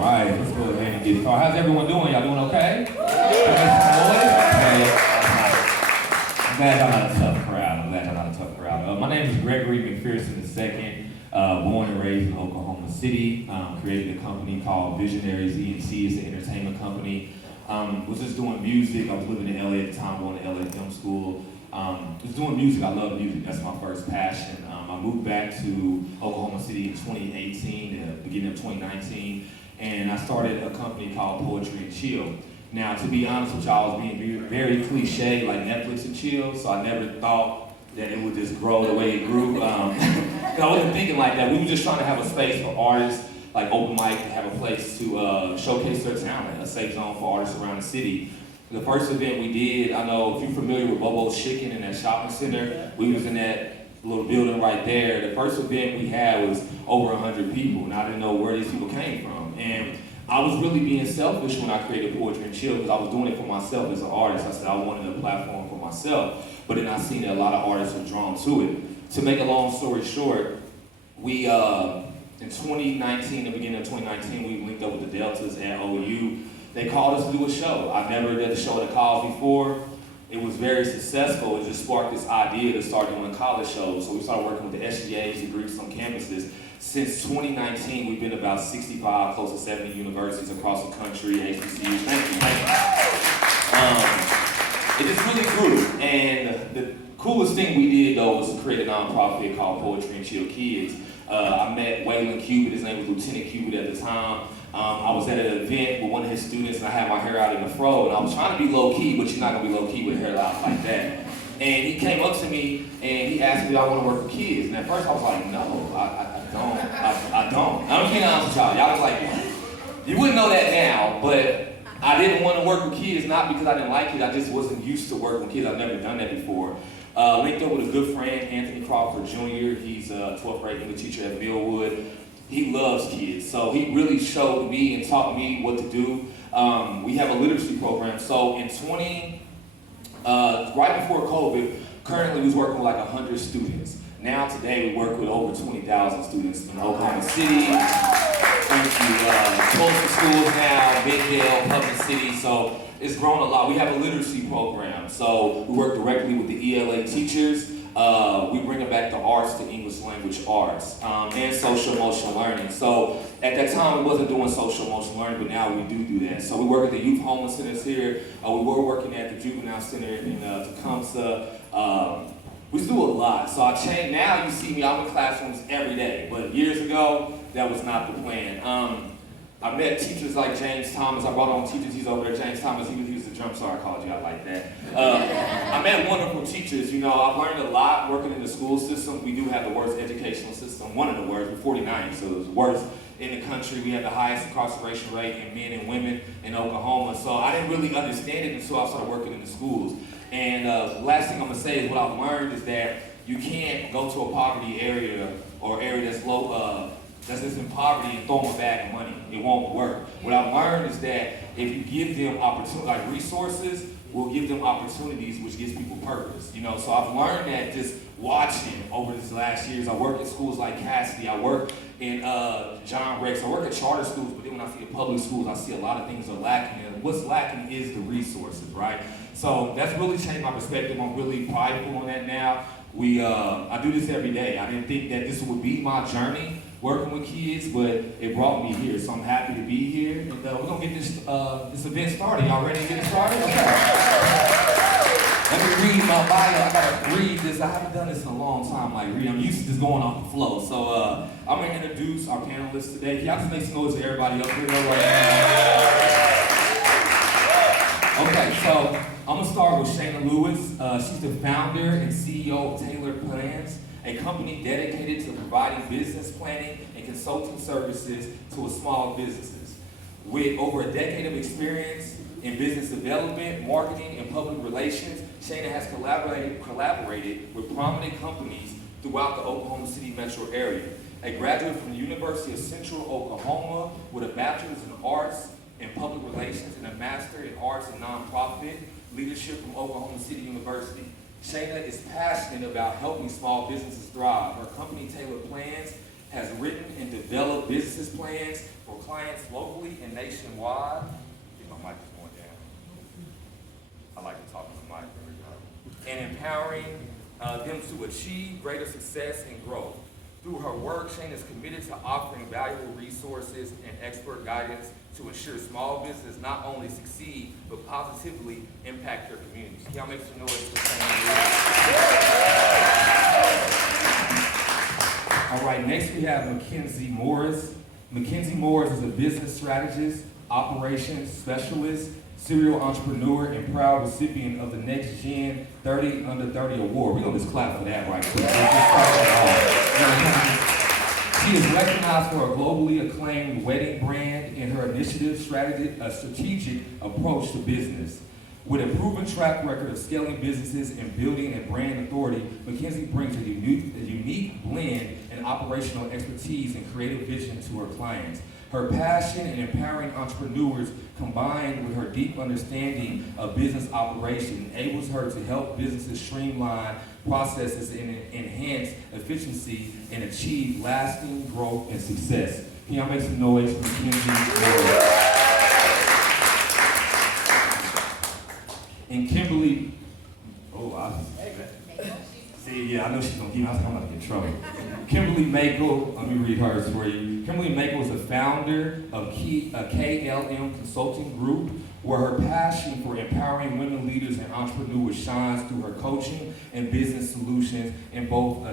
right, let's go ahead and get started. How's everyone doing? Y'all doing okay? Okay. I'm glad y'all not a tough crowd. My name is Gregory McPherson II. Born and raised in Oklahoma City. Created a company called Visionaries Emcee. It's an entertainment company. Was just doing music. I was living in LA at the time, going to LA Film School. Just doing music. I love music. That's my first passion. I moved back to Oklahoma City in 2018, the beginning of 2019, and I started a company called Poetry and Chill. Now, to be honest with y'all, I was being very cliche, like Netflix and chill, so I never thought that it would just grow the way it grew. I wasn't thinking like that. We were just trying to have a space for artists, like open mic, to have a place to showcase their talent, a safe zone for artists around the city. The first event we did, I know if you're familiar with Bobo's Chicken in that shopping center, we was in that little building right there. The first event we had was over 100 people, and I didn't know where these people came from. And I was really being selfish when I created Poetry and Chill, because I was doing it for myself as an artist. I said I wanted a platform for myself, but then I seen that a lot of artists were drawn to it. To make a long story short, we, in 2019, the beginning of 2019, we linked up with the Deltas at OU. They called us to do a show. I've never done a show at a college before. It was very successful. It just sparked this idea to start doing college shows. So we started working with the SGAs and Greeks on campuses. Since 2019, we've been about 65, close to 70 universities across the country, HBCUs. Thank you. It just really grew. And the coolest thing we did, though, was to create a nonprofit called Poetry and Chill Kids. I met Waylon Cubitt. His name was Lieutenant Cubitt at the time. I was at an event with one of his students, and I had my hair out in the fro, and I was trying to be low-key, but you're not going to be low-key with hair out like that. And he came up to me, and he asked me if I want to work with kids. And at first I was like, no, I don't. I'm being honest with y'all. Y'all was like, what? You wouldn't know that now, but I didn't want to work with kids, not because I didn't like it, I just wasn't used to working with kids. I've never done that before. Linked up with a good friend, Anthony Crawford Jr. He's a 12th grade English teacher at Millwood. He loves kids, so he really showed me and taught me what to do. We have a literacy program. So in right before COVID, currently we was working with like 100 students. Now today we work with over 20,000 students in Oklahoma City. Coastal schools now, Bigdale, Public City. So it's grown a lot. We have a literacy program. So we work directly with the ELA teachers. We bring back the arts to English language arts and social emotional learning. So at that time, we wasn't doing social emotional learning, but now we do that. So we work at the youth homeless centers here. We were working at the juvenile center in Tecumseh. We do a lot. So I changed. Now you see me, I'm in classrooms every day. But years ago, that was not the plan. I met teachers like James Thomas. I brought on teachers. He's over there, James Thomas. He was the drum star. I called you out like that. I met wonderful teachers. You know, I've learned a lot working in the school system. We do have the worst educational system, one of the worst. We're 49, so it's worst in the country. We have the highest incarceration rate in men and women in Oklahoma. So I didn't really understand it until I started working in the schools. And the last thing I'm gonna say is what I've learned is that you can't go to a poverty area or area that's low, that's just in poverty and throw them a bag of money. It won't work. What I've learned is that if you give them like resources, will give them opportunities, which gives people purpose. You know, so I've learned that just watching over these last years. I work at schools like Cassidy. I work in John Rex. I work at charter schools, but then when I see the public schools, I see a lot of things are lacking. And what's lacking is the resources, right? So that's really changed my perspective. I'm really prideful on that now. I do this every day. I didn't think that this would be my journey, working with kids, but it brought me here, so I'm happy to be here. And we're gonna get this event started. Y'all ready to get it started? Okay. Let me read my bio. I gotta read this. I haven't done this in a long time. Like read. I'm used to just going off the flow. So I'm gonna introduce our panelists today. Can y'all just make some noise to everybody up here right now? Okay, so I'm gonna start with Shana Lewis. She's the founder and CEO of Tailored Plans, a company dedicated to providing business planning and consulting services to small businesses. With over a decade of experience in business development, marketing, and public relations, Shana has collaborated with prominent companies throughout the Oklahoma City metro area. A graduate from the University of Central Oklahoma with a bachelor's in arts and public relations and a master in arts and nonprofit leadership from Oklahoma City University. Shana is passionate about helping small businesses thrive. Her company, Tailored Plans, has written and developed business plans for clients locally and nationwide. I think my mic is going down. I like to talk to the mic. There we go. And empowering them to achieve greater success and growth. Through her work, Shana is committed to offering valuable resources and expert guidance to ensure small businesses not only succeed, but positively impact their communities. Can y'all make some noise for Shana? All right, next we have MacKenzie Morris. MacKenzie Morris is a business strategist, operations specialist, serial entrepreneur, and proud recipient of the Next Gen 30 Under 30 Award. We're going to just clap for that right quick. She is recognized for a globally acclaimed wedding brand and her initiative strategic approach to business. With a proven track record of scaling businesses and building a brand authority, MacKenzie brings a unique blend and operational expertise and creative vision to her clients. Her passion in empowering entrepreneurs, combined with her deep understanding of business operation, enables her to help businesses streamline processes and enhance efficiency and achieve lasting growth and success. Can y'all make some noise for MacKenzie? And Kimberly, I know she's gonna give me, I was like, I'm gonna get in trouble. Kimberly Mackall, let me read hers for you. Kimberly Mackall is the founder of KLM Consulting Group, where her passion for empowering women leaders and entrepreneurs shines through her coaching and business solutions in both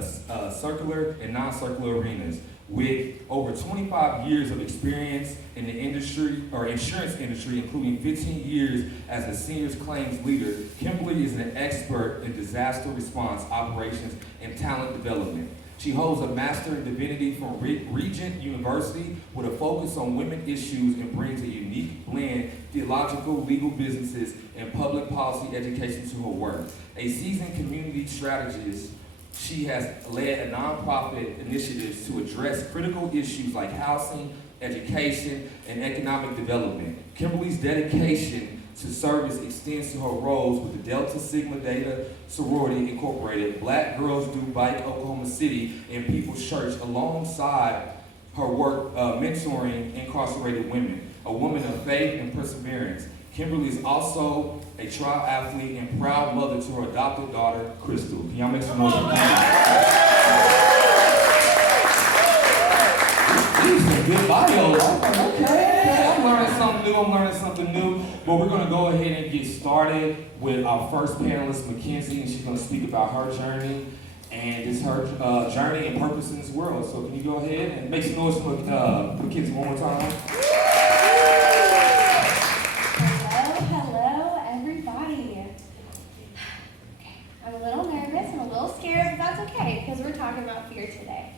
circular and non-circular arenas. With over 25 years of experience in the insurance industry, including 15 years as a senior claims leader, Kimberly is an expert in disaster response operations and talent development. She holds a Master in Divinity from Regent University with a focus on women issues and brings a unique blend theological, legal businesses, and public policy education to her work. A seasoned community strategist, she has led a nonprofit initiatives to address critical issues like housing, education, and economic development. Kimberly's dedication to service extends to her roles with the Delta Sigma Theta Sorority Incorporated, Black Girls Do Bike Oklahoma City, and People's Church, alongside her work mentoring incarcerated women, a woman of faith and perseverance. Kimberly is also a triathlete and proud mother to her adopted daughter, Crystal. Can y'all make some noise for Kimberly? These are good bios. Okay, I'm learning something new. But we're gonna go ahead and get started with our first panelist, MacKenzie, and she's gonna speak about her journey, and it's her journey and purpose in this world. So can you go ahead and make some noise for MacKenzie one more time? I'm a little nervous and a little scared, but that's okay, because we're talking about fear today.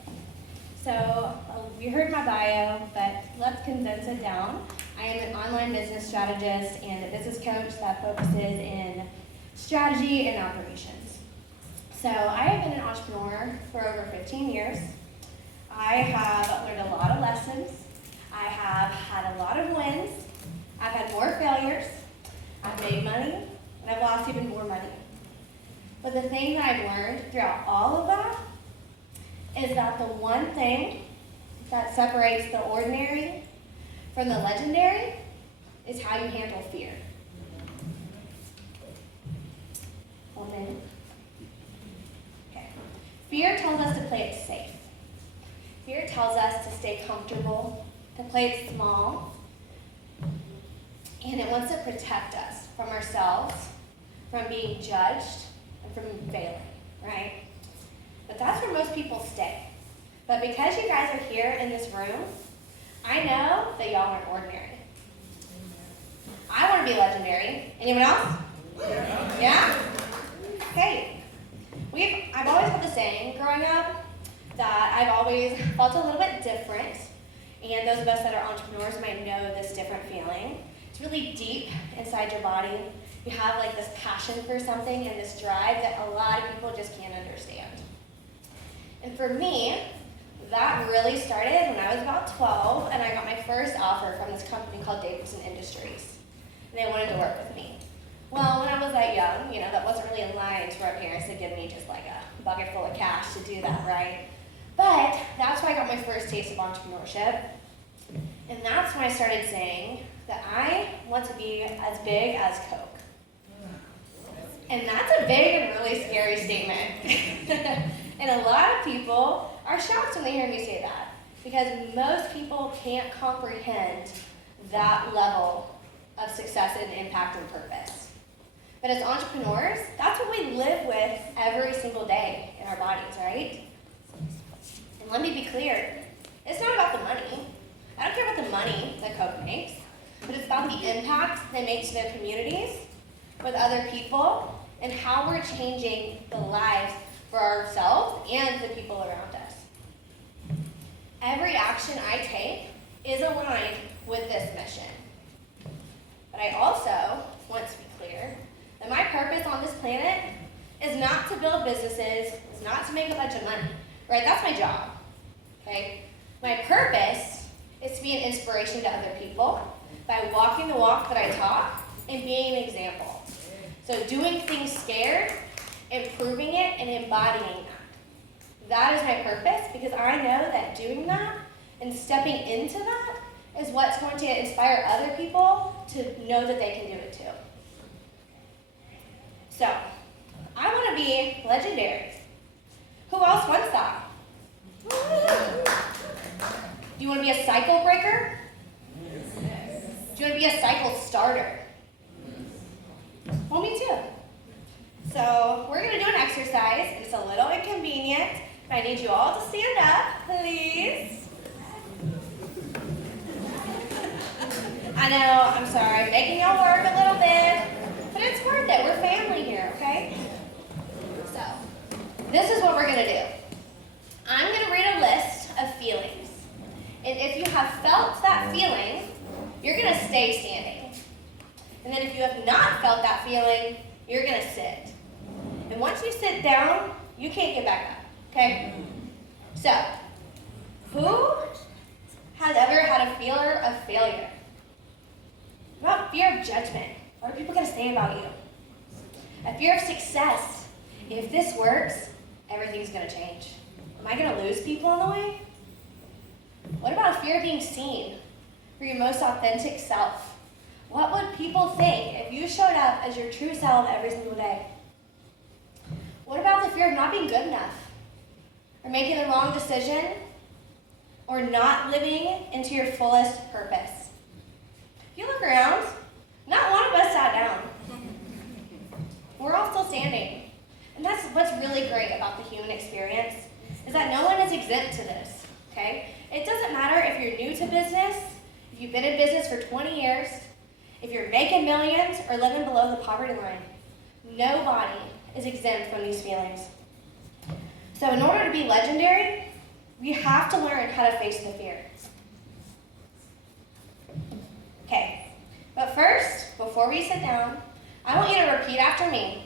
So, you heard my bio, but let's condense it down. I am an online business strategist and a business coach that focuses in strategy and operations. So, I have been an entrepreneur for over 15 years. I have learned a lot of lessons. I have had a lot of wins. I've had more failures. I've made money, and I've lost even more money. But the thing that I've learned throughout all of that is that the one thing that separates the ordinary from the legendary is how you handle fear. One minute. Okay. Fear tells us to play it safe. Fear tells us to stay comfortable, to play it small, and it wants to protect us from ourselves, from being judged, from failing, right? But that's where most people stay. But because you guys are here in this room, I know that y'all aren't ordinary. I want to be legendary. Anyone else? Yeah? Okay. I've always had the saying growing up that I've always felt a little bit different, and those of us that are entrepreneurs might know this different feeling. It's really deep inside your body. You have like this passion for something and this drive that a lot of people just can't understand. And for me, that really started when I was about 12 and I got my first offer from this company called Davidson Industries. And they wanted to work with me. Well, when I was that young, that wasn't really in line to our parents to give me just like a bucket full of cash to do that, right? But that's where I got my first taste of entrepreneurship. And that's when I started saying that I want to be as big as Coke. And that's a big and really scary statement. And a lot of people are shocked when they hear me say that, because most people can't comprehend that level of success and impact and purpose. But as entrepreneurs, that's what we live with every single day in our bodies, right? And let me be clear, it's not about the money. I don't care about the money that Coke makes, but it's about the impact they make to their communities, with other people, and how we're changing the lives for ourselves and the people around us. Every action I take is aligned with this mission. But I also want to be clear that my purpose on this planet is not to build businesses, is not to make a bunch of money, right? That's my job, okay? My purpose is to be an inspiration to other people by walking the walk that I talk and being an example. So doing things scared, improving it, and embodying that. That is my purpose, because I know that doing that and stepping into that is what's going to inspire other people to know that they can do it too. So, I want to be legendary. Who else wants that? Do you want to be a cycle breaker? Do you want to be a cycle starter? Well, me too. So we're going to do an exercise. It's a little inconvenient, but I need you all to stand up, please. I know, I'm sorry, I'm making y'all work a little bit, but it's worth it. We're family here, okay? So, this is what we're going to do. I'm going to read a list of feelings. And if you have felt that feeling, you're going to stay standing. And then if you have not felt that feeling, you're going to sit. And once you sit down, you can't get back up, okay? So, who has ever had a fear of failure? What about fear of judgment? What are people going to say about you? A fear of success. If this works, everything's going to change. Am I going to lose people on the way? What about a fear of being seen for your most authentic self? What would people think if you showed up as your true self every single day? What about the fear of not being good enough? Or making the wrong decision? Or not living into your fullest purpose? If you look around, not one of us sat down. We're all still standing. And that's what's really great about the human experience, is that no one is exempt to this, okay? It doesn't matter if you're new to business, if you've been in business for 20 years, if you're making millions or living below the poverty line. Nobody is exempt from these feelings. So in order to be legendary, we have to learn how to face the fear. Okay, but first, before we sit down, I want you to repeat after me.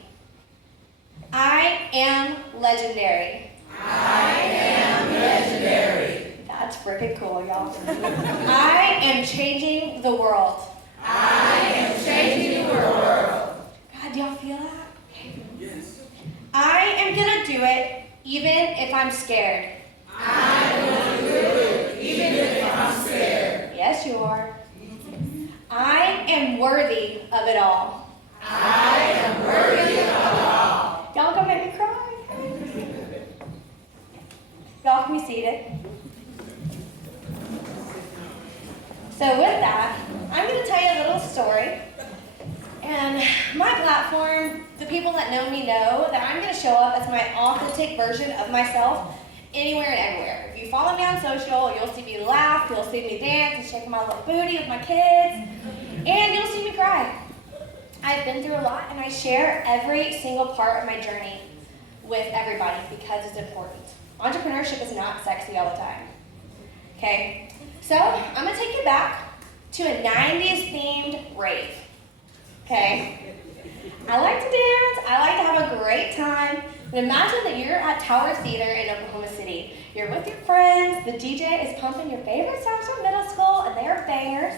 I am legendary. I am legendary. That's freaking cool, y'all. I am changing the world. I am changing the world. God, do y'all feel that? Yes. I am gonna do it even if I'm scared. I'm going to do it even if I'm scared. Yes, you are. I am worthy of it all. I am worthy of it all. Y'all gonna make me cry. Y'all can be seated. So with that, I'm going to tell you a little story. And my platform, the people that know me know that I'm going to show up as my authentic version of myself anywhere and everywhere. If you follow me on social, you'll see me laugh, you'll see me dance and shake my little booty with my kids, and you'll see me cry. I've been through a lot, and I share every single part of my journey with everybody because it's important. Entrepreneurship is not sexy all the time. Okay? So, I'm going to take you back to a 90s themed rave. Okay? I like to dance, I like to have a great time, but imagine that you're at Tower Theater in Oklahoma City. You're with your friends, the DJ is pumping your favorite songs from middle school, and they are bangers.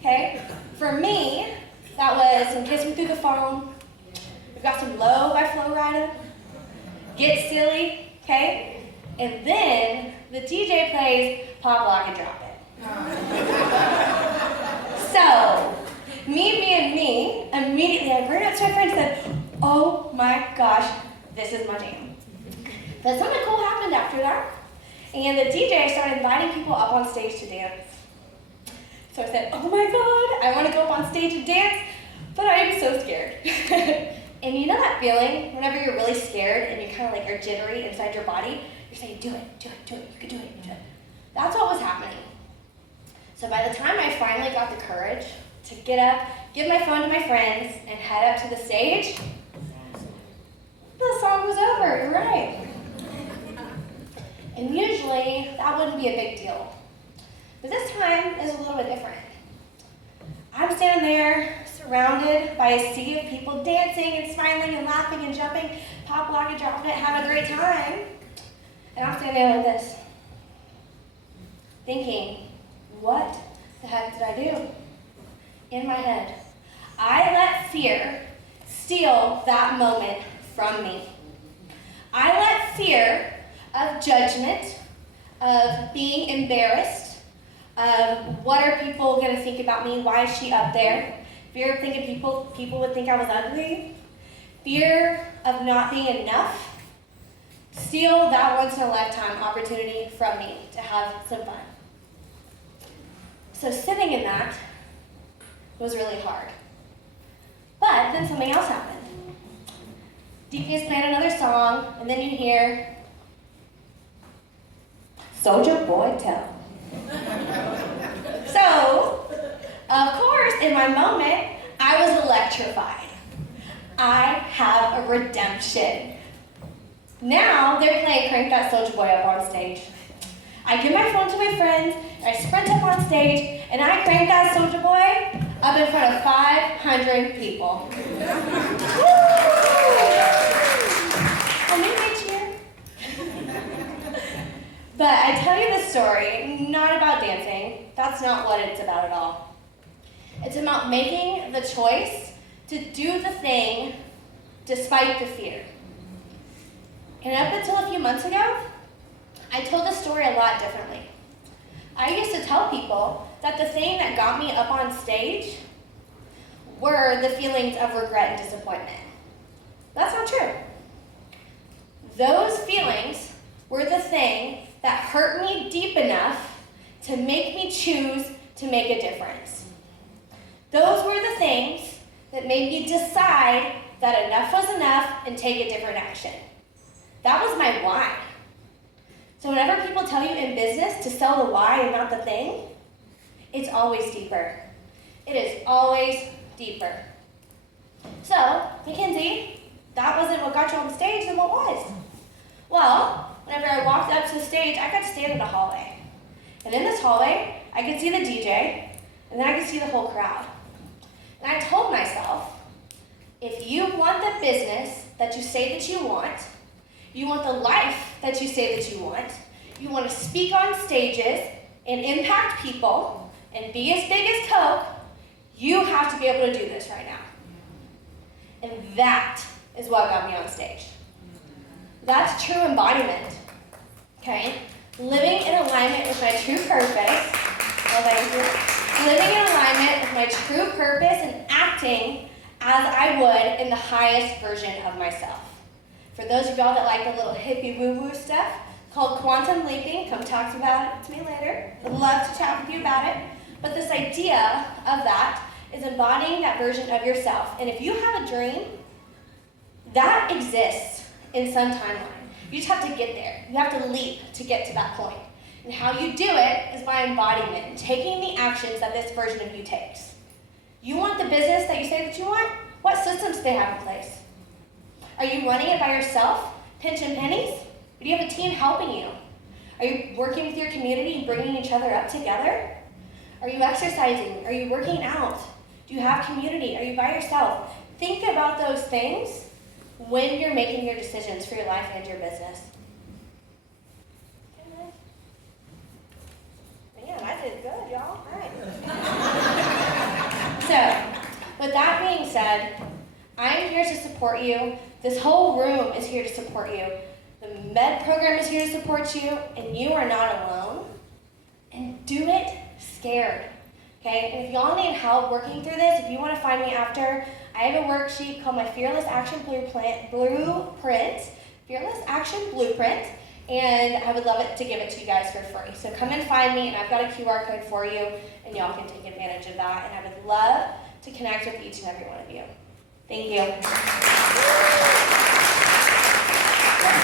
Okay? For me, that was some Kiss Me Through the Phone. We've got some Low by Flo Rida. Get Silly, okay? And then the DJ plays Pop, Lock, and Drop It. So, me being me, immediately I ran up to my friend and said, oh my gosh, this is my jam. But something cool happened after that. And the DJ started inviting people up on stage to dance. So I said, oh my God, I want to go up on stage and dance, but I am so scared. And you know that feeling whenever you're really scared and you kind of like are jittery inside your body? You're saying, do it, do it, do it, you can do it, do it. That's what was happening. So by the time I finally got the courage to get up, give my phone to my friends, and head up to the stage, the song was over, you're right. And usually, that wouldn't be a big deal. But this time is a little bit different. I'm standing there, surrounded by a sea of people dancing and smiling and laughing and jumping, pop, lock, and dropping it, having a great time. And I'm standing there like this, thinking, what the heck did I do? In my head, I let fear steal that moment from me. I let fear of judgment, of being embarrassed, of what are people going to think about me, why is she up there, fear of thinking people would think I was ugly, fear of not being enough, steal that once-in-a-lifetime opportunity from me to have some fun. So sitting in that was really hard. But then something else happened. DJ's playing another song, and then you hear, Soulja Boy Tell. So, of course, in my moment, I was electrified. I have a redemption. Now, they're playing Crank That Soulja Boy up on stage. I give my phone to my friends, I sprint up on stage, and I crank that Soulja Boy up in front of 500 people. And then they cheer. But I tell you this story, not about dancing. That's not what it's about at all. It's about making the choice to do the thing despite the fear. And up until a few months ago, I told this story a lot differently. I used to tell people that the thing that got me up on stage were the feelings of regret and disappointment. That's not true. Those feelings were the thing that hurt me deep enough to make me choose to make a difference. Those were the things that made me decide that enough was enough and take a different action. That was my why. So whenever people tell you in business to sell the why and not the thing, it's always deeper. It is always deeper. So, MacKenzie, that wasn't what got you on the stage, then what was? Well, whenever I walked up to the stage, I got to stand in a hallway. And in this hallway, I could see the DJ, and then I could see the whole crowd. And I told myself, if you want the business that you say that you want the life that you say that you want to speak on stages and impact people and be as big as Coke, you have to be able to do this right now. And that is what got me on stage. That's true embodiment, okay? Living in alignment with my true purpose, living in alignment with my true purpose and acting as I would in the highest version of myself. For those of y'all that like the little hippie woo-woo stuff, called quantum leaping, come talk about it to me later. I'd love to chat with you about it. But this idea of that is embodying that version of yourself. And if you have a dream, that exists in some timeline. You just have to get there. You have to leap to get to that point. And how you do it is by embodiment and taking the actions that this version of you takes. You want the business that you say that you want? What systems do they have in place? Are you running it by yourself, pinching pennies? Or do you have a team helping you? Are you working with your community and bringing each other up together? Are you exercising? Are you working out? Do you have community? Are you by yourself? Think about those things when you're making your decisions for your life and your business. Man, I did good, y'all. All right. So, with that being said, I'm here to support you. This whole room is here to support you. The Med program is here to support you, and you are not alone. And do it scared, okay? And if y'all need help working through this, if you want to find me after, I have a worksheet called my Fearless Action Blueprint, Fearless Action Blueprint, and I would love it to give it to you guys for free. So come and find me, and I've got a QR code for you, and y'all can take advantage of that, and I would love to connect with each and every one of you. Thank you.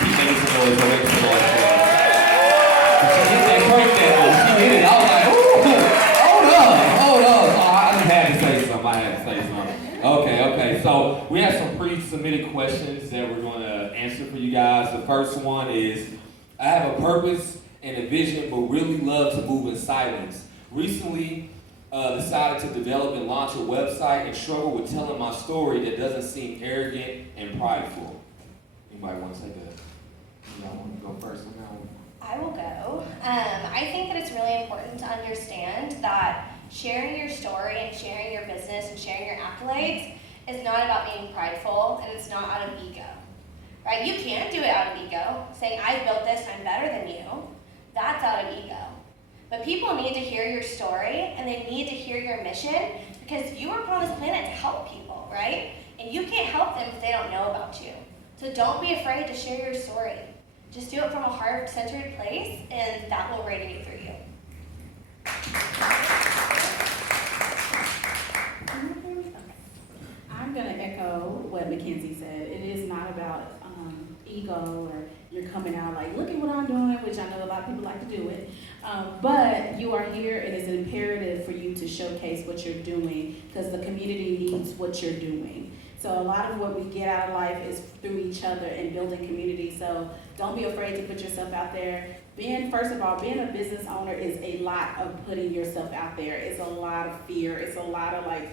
She did it. I was like, ooh, hold up. Oh, I just had to say something. Okay. So we have some pre-submitted questions that we're going to answer for you guys. The first one is, I have a purpose and a vision, but really love to move in silence. Recently, decided to develop and launch a website and struggle with telling my story that doesn't seem arrogant and prideful. Anybody want to take a, y'all want to go first on that one? I will go. I think that it's really important to understand that sharing your story and sharing your business and sharing your accolades is not about being prideful, and it's not out of ego, right? You can do it out of ego, saying, I built this, I'm better than you. That's out of ego. But people need to hear your story, and they need to hear your mission, because you were put on this planet to help people, right? And you can't help them if they don't know about you. So don't be afraid to share your story. Just do it from a heart-centered place, and that will radiate through you. I'm going to echo what MacKenzie said. It is not about ego, or you're coming out like, look at what I'm doing, which I know a lot of people like to do it. But you are here, and it's imperative for you to showcase what you're doing, because the community needs what you're doing. So a lot of what we get out of life is through each other and building community. So don't be afraid to put yourself out there. First of all, being a business owner is a lot of putting yourself out there. It's a lot of fear. It's a lot of like,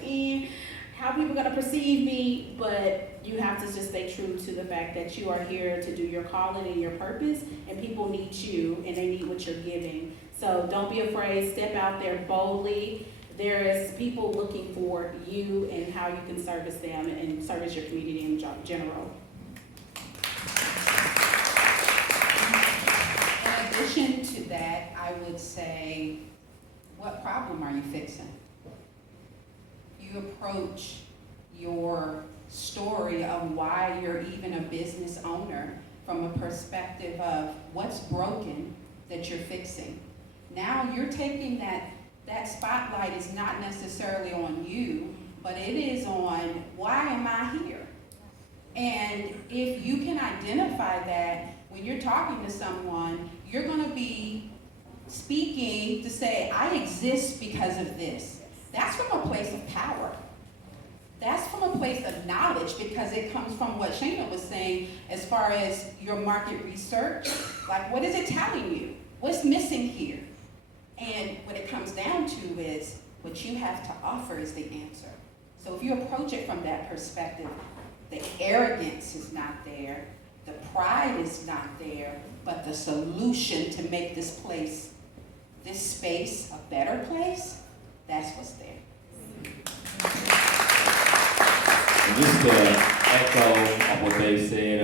how people gonna perceive me? But you have to just stay true to the fact that you are here to do your calling and your purpose, and people need you, and they need what you're giving. So don't be afraid. Step out there boldly. There is people looking for you and how you can service them and service your community in general. In addition to that, I would say, what problem are you fixing? You approach your story of why you're even a business owner from a perspective of what's broken that you're fixing. Now you're taking that spotlight is not necessarily on you, but it is on, why am I here? And if you can identify that when you're talking to someone, you're going to be speaking to say, I exist because of this. That's from a place of power. That's from a place of knowledge, because it comes from what Shana was saying as far as your market research. Like, what is it telling you? What's missing here? And what it comes down to is what you have to offer is the answer. So if you approach it from that perspective, the arrogance is not there, the pride is not there, but the solution to make this place, this space, a better place, that's what's there. And just to echo on what they said,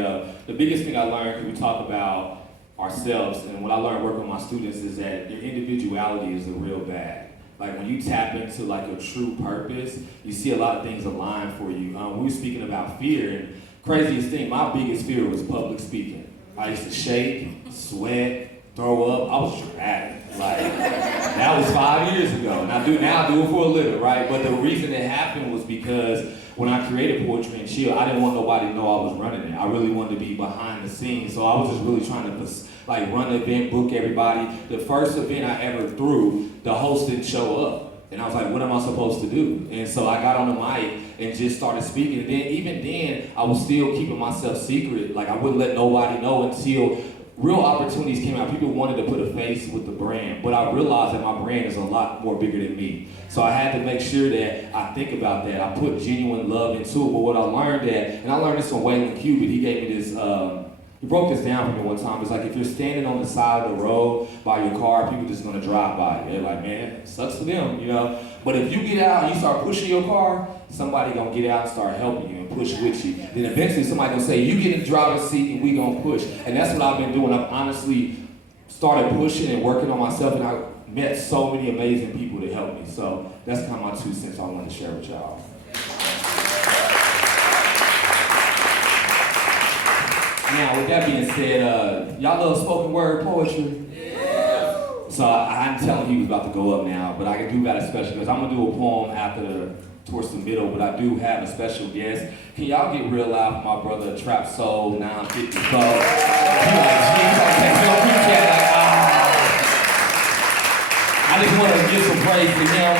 the biggest thing I learned, because we talk about ourselves, and what I learned working with my students, is that your individuality is the real bag. Like when you tap into like your true purpose, you see a lot of things align for you. We were speaking about fear, and craziest thing, my biggest fear was public speaking. I used to shake, sweat, throw up. I was dramatic. Like that was 5 years ago, and I do it for a living, right? But the reason it happened was because when I created Poetry and Chill, I didn't want nobody to know I was running it. I really wanted to be behind the scenes, so I was just really trying to like run the event, book everybody. The first event I ever threw, the host didn't show up, and I was like, what am I supposed to do? And so I got on the mic and just started speaking. And then even then, I was still keeping myself secret. Like I wouldn't let nobody know until real opportunities came out. People wanted to put a face with the brand, but I realized that my brand is a lot more bigger than me. So I had to make sure that I think about that. I put genuine love into it. But what I learned and I learned this from Waylon Cuban, he gave me this He broke this down for me one time. It's like if you're standing on the side of the road by your car, people just gonna drive by you. They're like, man, it sucks for them, you know? But if you get out and you start pushing your car, somebody gonna get out and start helping you and push with you. Then eventually somebody gonna say, you get in the driver's seat and we gonna push. And that's what I've been doing. I've honestly started pushing and working on myself, and I met so many amazing people to help me. So that's kind of my 2 cents I wanted to share with y'all. Now, with that being said, y'all love spoken word poetry? Yeah. So I'm telling you he was about to go up now, but I do got a special guest. I'm gonna do a poem towards the middle, but I do have a special guest. Can y'all get real loud for my brother Trap Soul 950? I just want to give some praise to him.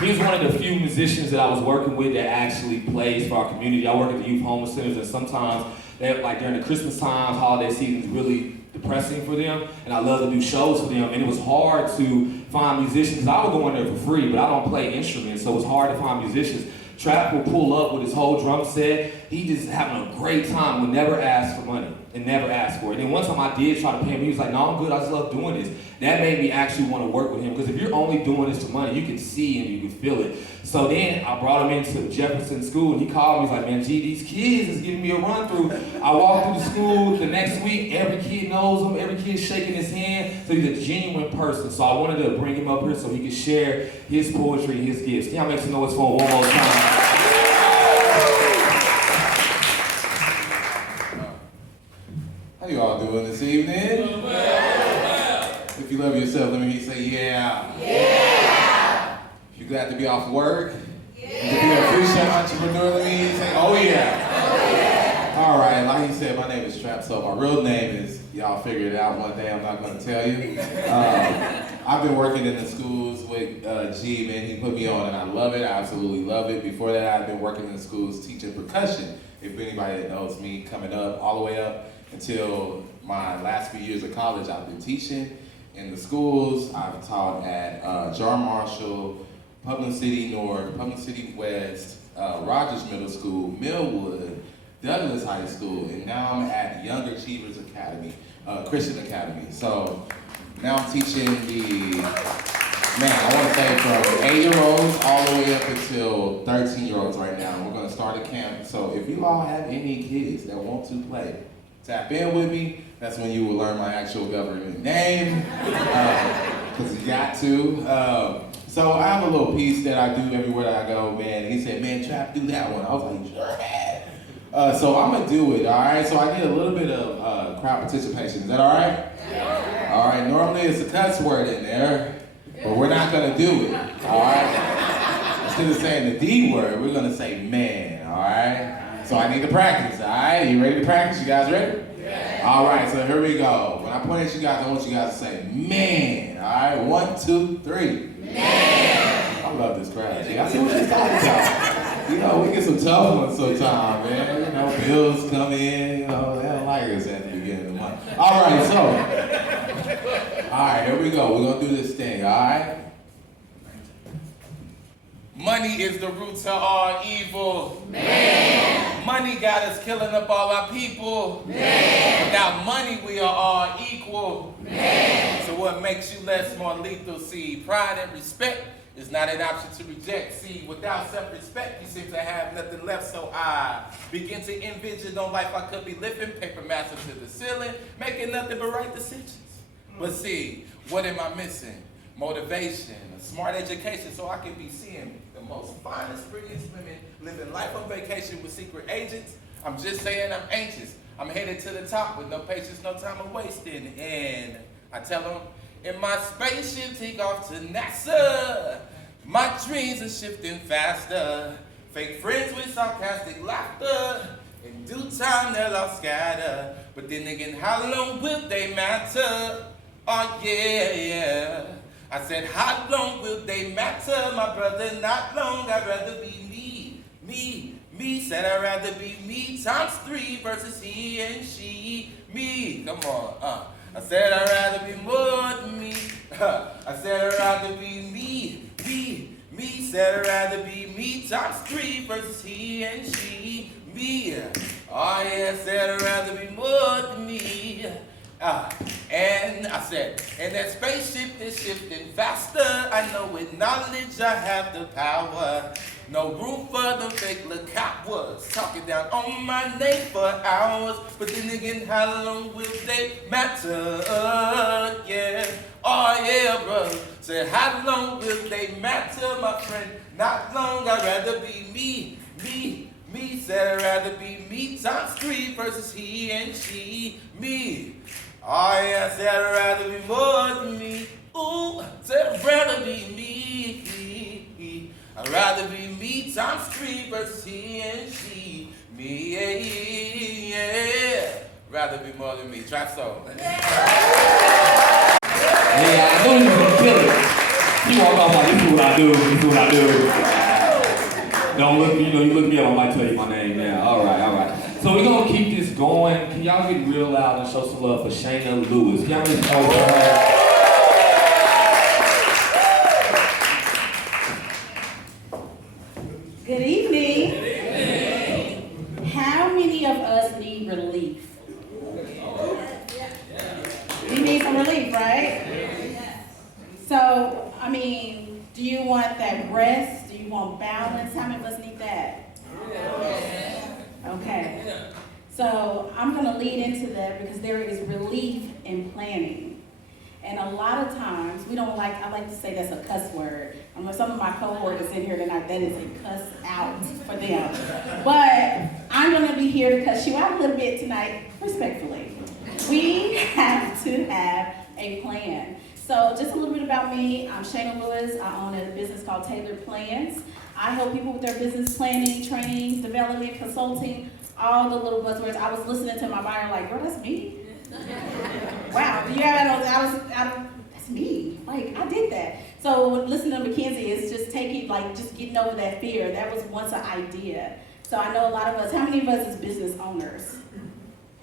He was one of the few musicians that I was working with that actually plays for our community. I work at the youth homeless centers, and sometimes like during the Christmas times, holiday season is really depressing for them, and I love to do shows for them, and it was hard to find musicians. I would go in there for free, but I don't play instruments, so it was hard to find musicians. Trap will pull up with his whole drum set. He just having a great time, would never ask for money and never ask for it. And then one time I did try to pay him, he was like, no, I'm good, I just love doing this. That made me actually want to work with him, because if you're only doing this for money, you can see and you can feel it. So then I brought him into Jefferson School, and he called me, he's like, man, gee, these kids is giving me a run through. I walked through the school the next week, every kid knows him, every kid's shaking his hand, so he's a genuine person. So I wanted to bring him up here so he could share his poetry and his gifts. Can y'all make some noise for him one more time? How you all doing this evening? If you love yourself, let me hear you say yeah. Yeah. If you're glad to be off work, yeah. To be a future entrepreneur, let me hear you say oh yeah. Oh yeah. All right, like you said, my name is Trap. So my real name is, y'all figure it out one day, I'm not gonna tell you. I've been working in the schools with G, man, he put me on and I love it, I absolutely love it. Before that, I've been working in the schools teaching percussion. If anybody that knows me, coming up, all the way up until my last few years of college, I've been teaching in the schools. I've taught at Jar Marshall, Public City North, Public City West, Rogers Middle School, Millwood, Douglas High School, and now I'm at Young Achievers Academy, Christian Academy. So now I'm teaching I want to say from 8-year-olds all the way up until 13-year-olds right now. We're going to start a camp. So if you all have any kids that want to play, tap in with me. That's when you will learn my actual government name, because you got to. So I have a little piece that I do everywhere that I go, man. He said, man, Trap, do that one. I was like, sure, man. So I'm going to do it, all right? So I get a little bit of crowd participation. Is that all right? Yeah. All right, normally it's a cuss word in there, but we're not going to do it, all right? Instead of saying the D word, we're going to say man, all right? So I need to practice, all right? You ready to practice? You guys ready? Yeah. All right, so here we go. When I point at you guys, I want you guys to say, man, all right? 1, 2, 3. Man. I love this crowd. I see what you're talking about. You know, we get some tough ones sometimes, man. You know, bills come in, you know, they don't like us at the beginning of the month. All right, here we go. We're going to do this thing, all right? Money is the root to all evil. Man. Money got us killing up all our people. Man. Without money, we are all equal. Man. So what makes you less, more lethal? See, pride and respect is not an option to reject. See, without self-respect, you seem to have nothing left. So I begin to envision on life I could be living, paper master to the ceiling, making nothing but right decisions. But see, what am I missing? Motivation, a smart education, so I can be seeing the most finest, prettiest women living life on vacation with secret agents. I'm just saying I'm anxious. I'm headed to the top with no patience, no time I'm wasting. And I tell them, in my spaceship, take off to NASA. My dreams are shifting faster. Fake friends with sarcastic laughter. In due time, they'll all scatter. But then again, how long will they matter? Oh yeah, yeah. I said, how long will they matter, my brother? Not long, I'd rather be me. Said I'd rather be me times 3 versus he and she. Me, come on, I said I'd rather be more than me. I said I'd rather be me. Said I'd rather be me times 3 versus he and she. be. Oh yes, I'd rather be more than me. And I said, and that spaceship is shifting faster. I know with knowledge I have the power. No room for the fake look cowards talking down on my name for hours. But then again, how long will they matter? Yeah, oh yeah, bro. Say, how long will they matter, my friend? Not long. I'd rather be me. Said I'd rather be me times 3 versus he and she. Me. Oh yeah, said I'd rather be more than me. Ooh, said I'd rather be me. I'd rather be me times 3 versus he and she. Me, yeah. Rather be more than me. Try so. Yeah, I know he was gonna kill it. He walked off like, this is what I do, this is what I do. Don't look, you look me up, I might tell you my name now. All right. So we're gonna keep this going. Can y'all get real loud and show some love for Shana Lewis? Can y'all make noise for her? Good evening. How many of us need relief? We need some relief, right? So, I mean, do you want that rest? Do you want balance? How many of us need that? Okay. So I'm going to lead into that because there is relief in planning. And a lot of times, I like to say that's a cuss word. I know some of my cohorts in here tonight, that is a cuss out for them. But I'm going to be here to cuss you out a little bit tonight, respectfully. We have to have a plan. So just a little bit about me. I'm Shana Lewis. I own a business called Tailored Plans. I help people with their business planning, trainings, development, consulting, all the little buzzwords. I was listening to my bio like, girl, that's me. Wow, do you have that's me. Like, I did that. So listening to MacKenzie is just just getting over that fear. That was once an idea. So I know a lot of us, how many of us is business owners?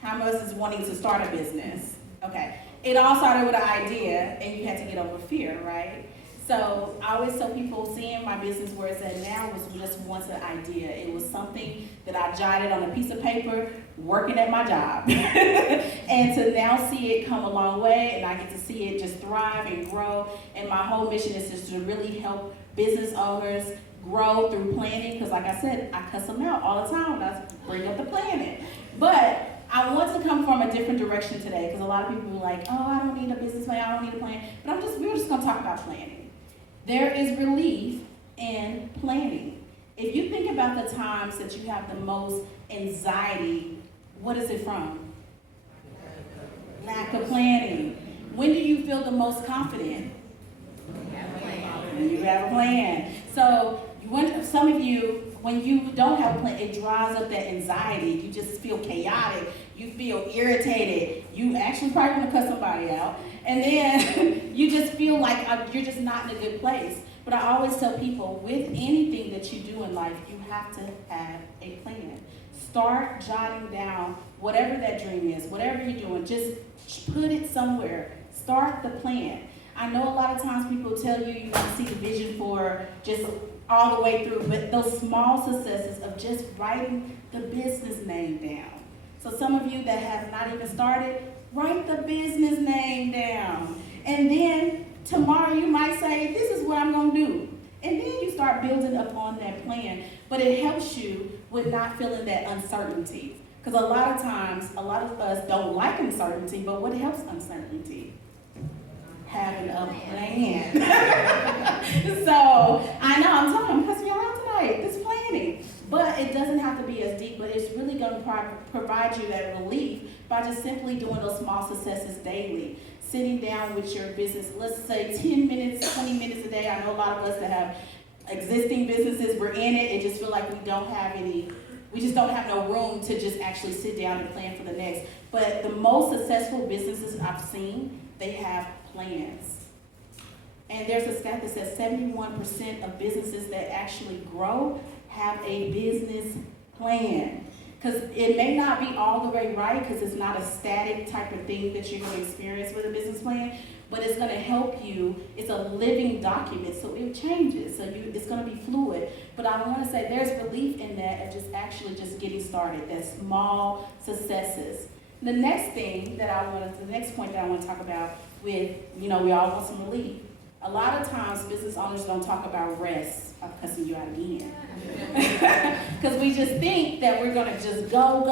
How many of us is wanting to start a business? Okay. It all started with an idea, and you had to get over fear, right? So I always tell people, seeing my business where it's at now was just once an idea. It was something that I jotted on a piece of paper, working at my job. And to now see it come a long way, and I get to see it just thrive and grow. And my whole mission is just to really help business owners grow through planning, because like I said, I cuss them out all the time when I bring up the planning. But I want to come from a different direction today, because a lot of people are like, oh, I don't need a business plan, I don't need a plan. But we're just going to talk about planning. There is relief in planning. If you think about the times that you have the most anxiety, what is it from? Lack of planning. When do you feel the most confident? When you have a plan. So some of you, when you don't have a plan, it drives up that anxiety. You just feel chaotic. You feel irritated. You actually probably want to cut somebody out. And then you just feel like you're just not in a good place. But I always tell people, with anything that you do in life, you have to have a plan. Start jotting down whatever that dream is, whatever you're doing, just put it somewhere. Start the plan. I know a lot of times people tell you you want to see the vision for just all the way through, but those small successes of just writing the business name down. So some of you that have not even started, write the business name down. And then tomorrow you might say, this is what I'm going to do. And then you start building upon that plan. But it helps you with not feeling that uncertainty. Because a lot of times, a lot of us don't like uncertainty, but what helps uncertainty? Having a plan. So I know I'm cussing y'all out tonight. It's planning. But it doesn't have to be as deep, but it's really going to provide you that relief by just simply doing those small successes daily. Sitting down with your business, let's say 10 minutes, 20 minutes a day. I know a lot of us that have existing businesses, we're in it, and just feel like we just don't have no room to just actually sit down and plan for the next. But the most successful businesses I've seen, they have plans. And there's a stat that says 71% of businesses that actually grow have a business plan. Because it may not be all the way right, because it's not a static type of thing that you're going to experience with a business plan, but it's gonna help you. It's a living document, so it changes. So it's gonna be fluid. But I wanna say there's relief in that of just actually just getting started, that small successes. The next point that I wanna talk about with, we all want some relief. A lot of times business owners don't talk about rest. I'm cussing you out again. Because we just think that we're gonna just go.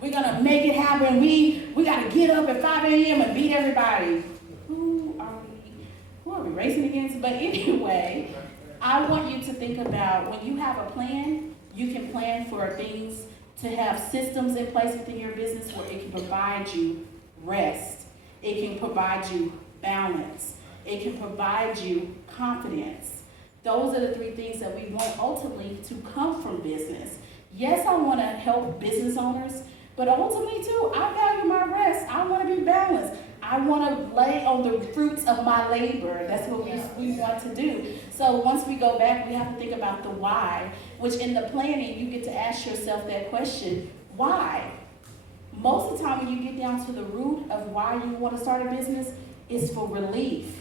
We're gonna make it happen. We gotta get up at 5 a.m. and beat everybody. Who are we racing against? But anyway, I want you to think about when you have a plan, you can plan for things to have systems in place within your business where it can provide you rest. It can provide you balance. It can provide you confidence. Those are the 3 things that we want ultimately to come from business. Yes, I want to help business owners, but ultimately too, I value my rest. I want to be balanced. I want to lay on the fruits of my labor. That's what we want to do. So once we go back, we have to think about the why, which in the planning, you get to ask yourself that question, why? Most of the time when you get down to the root of why you want to start a business, it's for relief.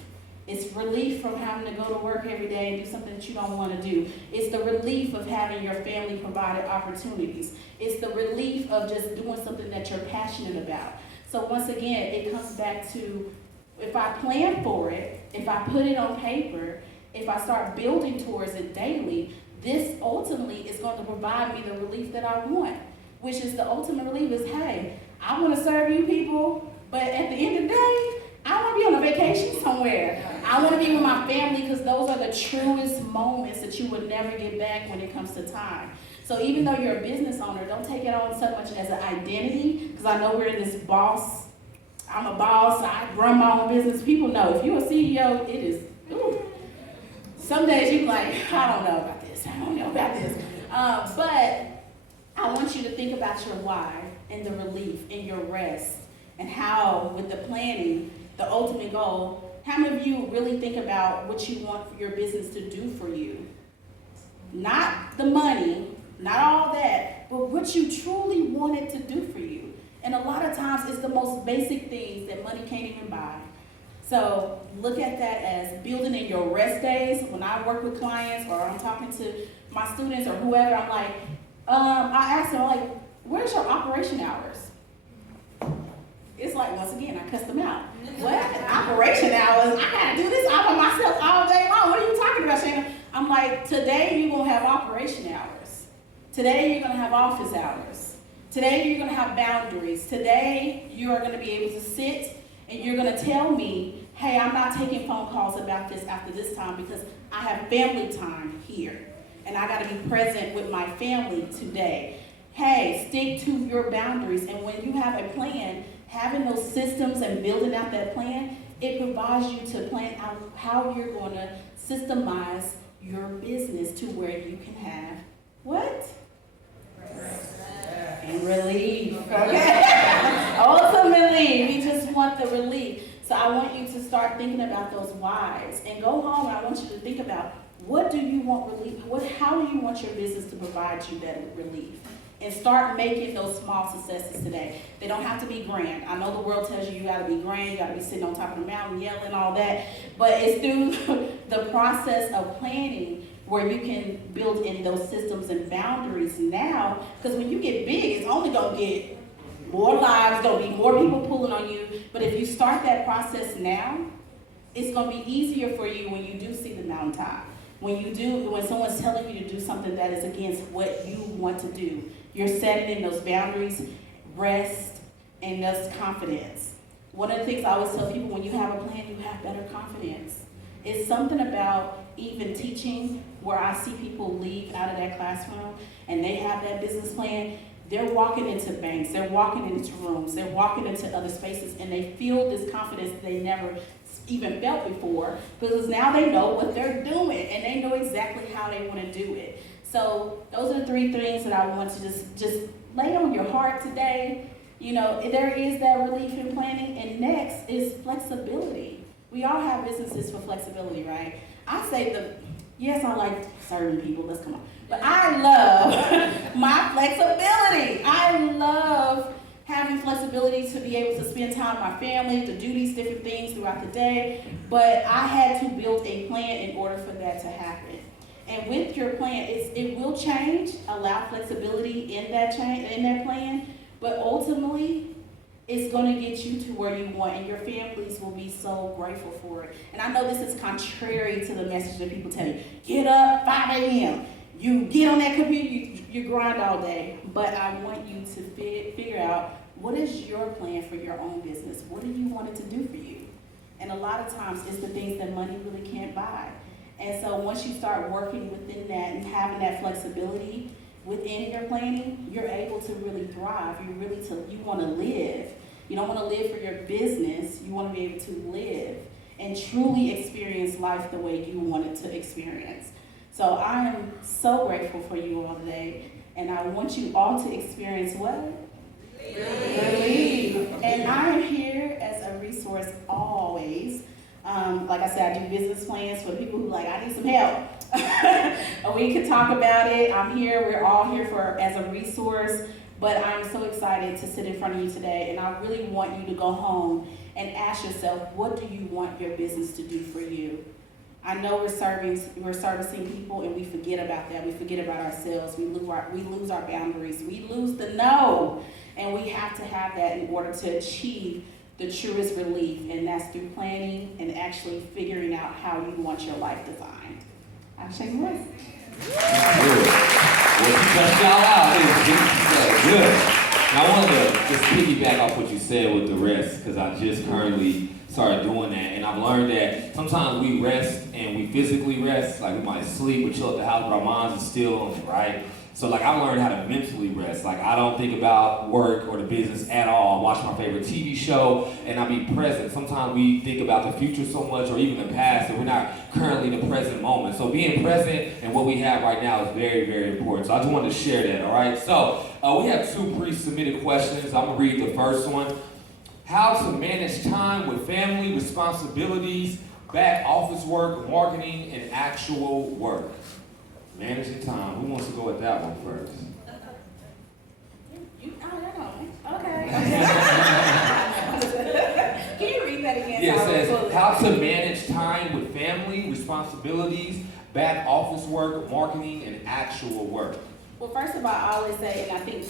It's relief from having to go to work every day and do something that you don't want to do. It's the relief of having your family provided opportunities. It's the relief of just doing something that you're passionate about. So once again, it comes back to if I plan for it, if I put it on paper, if I start building towards it daily, this ultimately is going to provide me the relief that I want, which is the ultimate relief is, hey, I want to serve you people, but at the end of the day, I want to be on a vacation somewhere. I want to be with my family because those are the truest moments that you would never get back when it comes to time. So even though you're a business owner, don't take it on so much as an identity, because I know we're in this boss. I'm a boss, I run my own business. People know if you're a CEO, it is, ooh. Some days you're like, I don't know about this, but I want you to think about your why and the relief and your rest and how with the planning, the ultimate goal, how many of you really think about what you want for your business to do for you? Not the money, not all that, but what you truly want it to do for you. And a lot of times it's the most basic things that money can't even buy. So look at that as building in your rest days. When I work with clients or I'm talking to my students or whoever, I'm like, I ask them, like, where's your operation hours? It's like, once again, I cuss them out. What? Operation hours? I gotta do this all by myself all day long. What are you talking about, Shana? I'm like, today you're gonna have operation hours. Today you're gonna have office hours. Today you're gonna have boundaries. Today you are gonna be able to sit and you're gonna tell me, hey, I'm not taking phone calls about this after this time because I have family time here. And I gotta be present with my family today. Hey, stick to your boundaries. And when you have a plan, having those systems and building out that plan, it provides you to plan out how you're going to systemize your business to where you can have what? And relief. Okay? Ultimately, we just want the relief. So I want you to start thinking about those whys and go home and I want you to think about what do you want relief? How do you want your business to provide you that relief? And start making those small successes today. They don't have to be grand. I know the world tells you gotta be grand, you gotta be sitting on top of the mountain yelling, all that. But it's through the process of planning where you can build in those systems and boundaries now. Because when you get big, it's only gonna get more lives, gonna be more people pulling on you. But if you start that process now, it's gonna be easier for you when you do see the mountaintop. When someone's telling you to do something that is against what you want to do. You're setting in those boundaries, rest, and thus confidence. One of the things I always tell people, when you have a plan, you have better confidence. It's something about even teaching where I see people leave out of that classroom and they have that business plan. They're walking into banks, they're walking into rooms, they're walking into other spaces, and they feel this confidence they never even felt before because now they know what they're doing and they know exactly how they want to do it. So those are the 3 things that I want to just lay on your heart today. You know, there is that relief in planning. And next is flexibility. We all have businesses for flexibility, right? I say yes, I like serving people, let's come on. But I love my flexibility. I love having having flexibility to be able to spend time with my family, to do these different things throughout the day, but I had to build a plan in order for that to happen. And with your plan, it will change, allow flexibility in that plan, but ultimately, it's going to get you to where you want, and your families will be so grateful for it. And I know this is contrary to the message that people tell you. Get up 5 a.m. You get on that computer, you grind all day. But I want you to figure out, what is your plan for your own business? What do you want it to do for you? And a lot of times, it's the things that money really can't buy. And so once you start working within that and having that flexibility within your planning, you're able to really thrive. You want to live. You don't want to live for your business. You want to be able to live and truly experience life the way you want it to experience. So I am so grateful for you all today, and I want you all to experience what? Believe. And I am here as a resource always. Like I said, I do business plans for people who I need some help. We can talk about it. I'm here. We're all here as a resource. But I'm so excited to sit in front of you today, and I really want you to go home and ask yourself, what do you want your business to do for you? I know we're servicing people, and we forget about that. We forget about ourselves. We lose our boundaries. We lose the no, and we have to have that in order to achieve the truest relief, and that's through planning and actually figuring out how you want your life designed. I'll shake my voice. Well, you touched y'all out. Good. Now, I wanted to just piggyback off what you said with the rest, because I just currently started doing that. And I've learned that sometimes we rest and we physically rest, like we might sleep or chill at the house, but our minds are still on it, right? So I've learned how to mentally rest. I don't think about work or the business at all. I watch my favorite TV show and I be present. Sometimes we think about the future so much, or even the past, and we're not currently in the present moment. So being present and what we have right now is very, very important. So I just wanted to share that, all right? So we have 2 pre-submitted questions. I'm gonna read the first one. How to manage time with family responsibilities, back office work, marketing, and actual work. Managing time. Who wants to go with that one first? Okay. Can you read that again? Yeah, it says, how to manage time with family responsibilities, back office work, marketing, and actual work. Well, first of all, I always say, and I think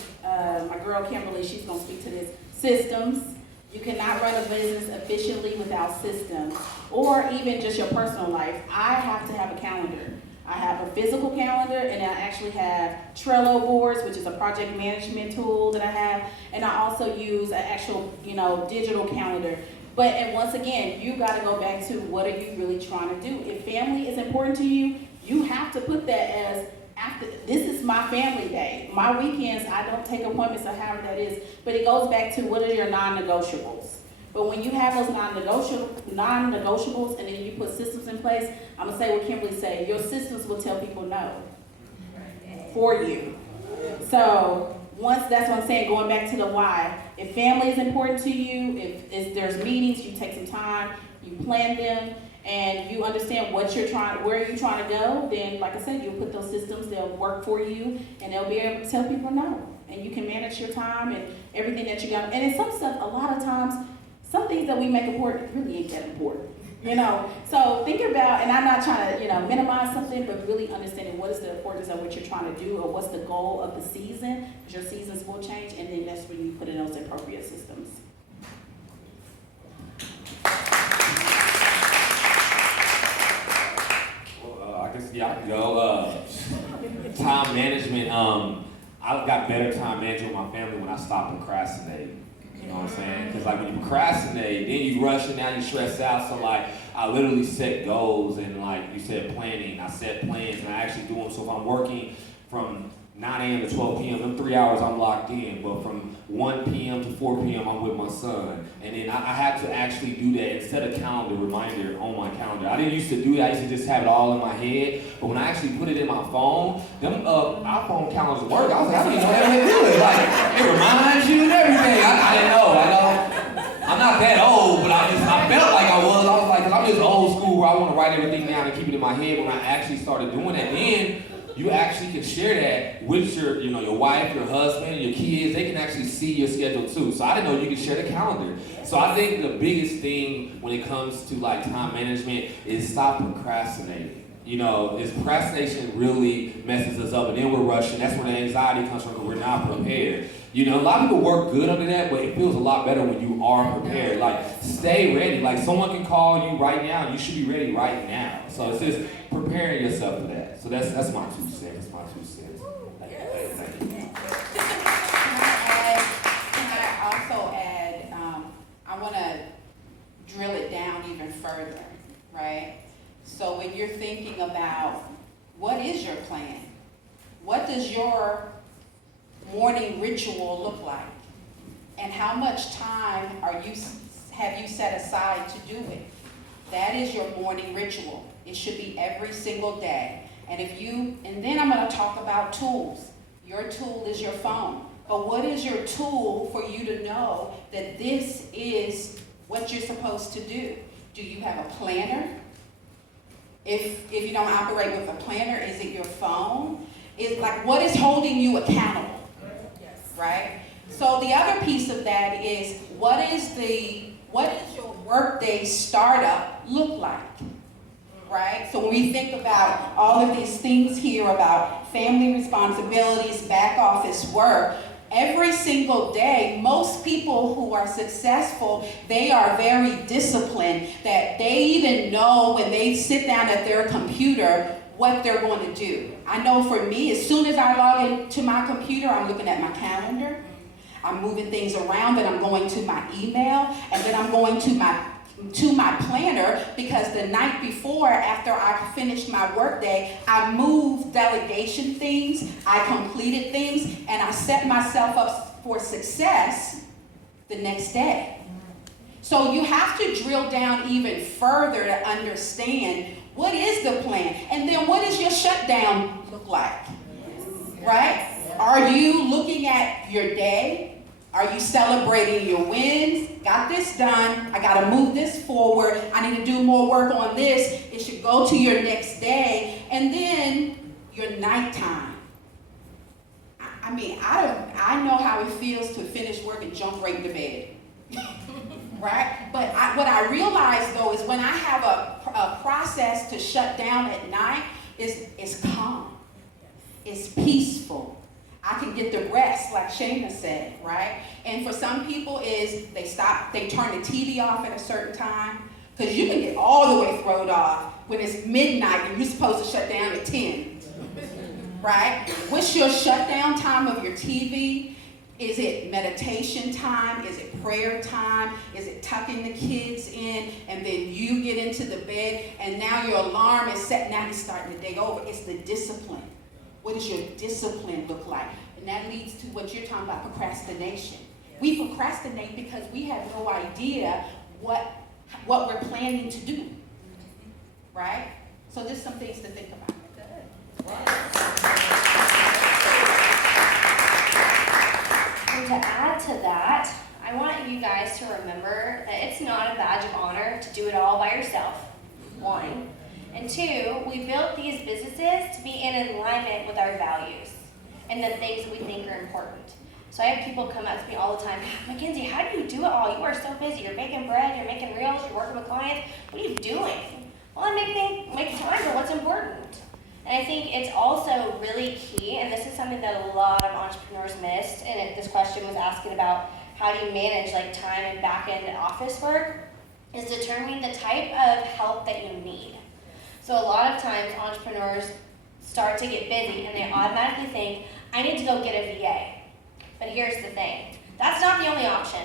my girl Kimberly, she's going to speak to this, systems. You cannot run a business efficiently without systems, or even just your personal life. I have to have a calendar. I have a physical calendar, and I actually have Trello boards, which is a project management tool that I have, and I also use an actual, digital calendar. And once again, you got to go back to, what are you really trying to do? If family is important to you, you have to put that as, this is my family day. My weekends, I don't take appointments or however that is, but it goes back to, what are your non-negotiables? But when you have those non-negotiables and then you put systems in place, I'm going to say what Kimberly said, your systems will tell people no for you. So that's what I'm saying, going back to the why. If family is important to you, if there's meetings, you take some time, you plan them, and you understand where you're trying to go, then like I said, you'll put those systems, they'll work for you, and they'll be able to tell people no. And you can manage your time and everything that you got. And in some stuff, a lot of times, some things that we make important really ain't that important, So think about, and I'm not trying to, minimize something, but really understanding what is the importance of what you're trying to do, or what's the goal of the season, because your seasons will change, and then that's when you put in those appropriate systems. Well, I guess, I can go. Time management, I got better time management with my family when I stopped procrastinating. You know what I'm saying? Because when you procrastinate, then you rush and now you stress out. So I literally set goals, and you said planning. I set plans and I actually do them. So if I'm working from 9 a.m. to 12 p.m., them 3 hours I'm locked in. But from 1 p.m. to 4 p.m. I'm with my son. And then I have to actually do that instead of calendar reminder on my calendar. I didn't used to do that. I used to just have it all in my head. But when I actually put it in my phone, them iPhone calendars work. I was like, I don't even know how to do it. It reminds you and everything. I didn't know. I'm not that old, but I felt like I was. I'm just old school where I want to write everything down and keep it in my head. When I actually started doing that, then you actually can share that with your wife, your husband, your kids. They can actually see your schedule too. So I didn't know you could share the calendar. So I think the biggest thing when it comes to like time management is stop procrastinating. Is procrastination really messes us up, and then we're rushing. That's where the anxiety comes from, because we're not prepared. A lot of people work good under that, but it feels a lot better when you are prepared. Like, stay ready. Like, someone can call you right now, and you should be ready right now. So it's just preparing yourself for that. So that's my 2 cents. That's my 2 cents. Thank you. Can I also add, I want to drill it down even further, right? So when you're thinking about what is your plan? What does your morning ritual look like? And how much time have you set aside to do it? That is your morning ritual. It should be every single day. And then I'm going to talk about tools. Your tool is your phone. But what is your tool for you to know that this is what you're supposed to do? Do you have a planner? If you don't operate with a planner, is it your phone? What is holding you accountable? Right? So the other piece of that is, what does your workday startup look like? Right? So when we think about all of these things here about family responsibilities, back office work, every single day, most people who are successful, they are very disciplined, that they even know when they sit down at their computer what they're going to do. I know for me, as soon as I log into my computer, I'm looking at my calendar, I'm moving things around, then I'm going to my email, and then I'm going to my planner, because the night before, after I finished my workday, I moved delegation things, I completed things, and I set myself up for success the next day. So you have to drill down even further to understand what is the plan, and then what does your shutdown look like, right? Are you looking at your day? Are you celebrating your wins? Got this done. I got to move this forward. I need to do more work on this. It should go to your next day. And then your nighttime. I know how it feels to finish work and jump right into bed. Right? But what I realize, though, is when I have a process to shut down at night, it's calm. It's peaceful. I can get the rest, like Shana said, right? And for some people they turn the TV off at a certain time, because you can get all the way thrown off when it's midnight and you're supposed to shut down at 10, right? What's your shutdown time of your TV? Is it meditation time? Is it prayer time? Is it tucking the kids in and then you get into the bed and now your alarm is set, now you're starting the day over? It's the discipline. What does your discipline look like? And that leads to what you're talking about, procrastination. We procrastinate because we have no idea what we're planning to do, right? So there's some things to think about. Good. And to add to that, I want you guys to remember that it's not a badge of honor to do it all by yourself, 1. And 2, we built these businesses to be in alignment with our values and the things we think are important. So I have people come up to me all the time, MacKenzie, how do you do it all? You are so busy. You're baking bread, you're making reels, you're working with clients. What are you doing? Well, I make time for what's important. And I think it's also really key, and this is something that a lot of entrepreneurs missed, and this question was asking about how do you manage time and back-end office work, is determining the type of help that you need. So a lot of times entrepreneurs start to get busy and they automatically think, I need to go get a VA. But here's the thing, that's not the only option,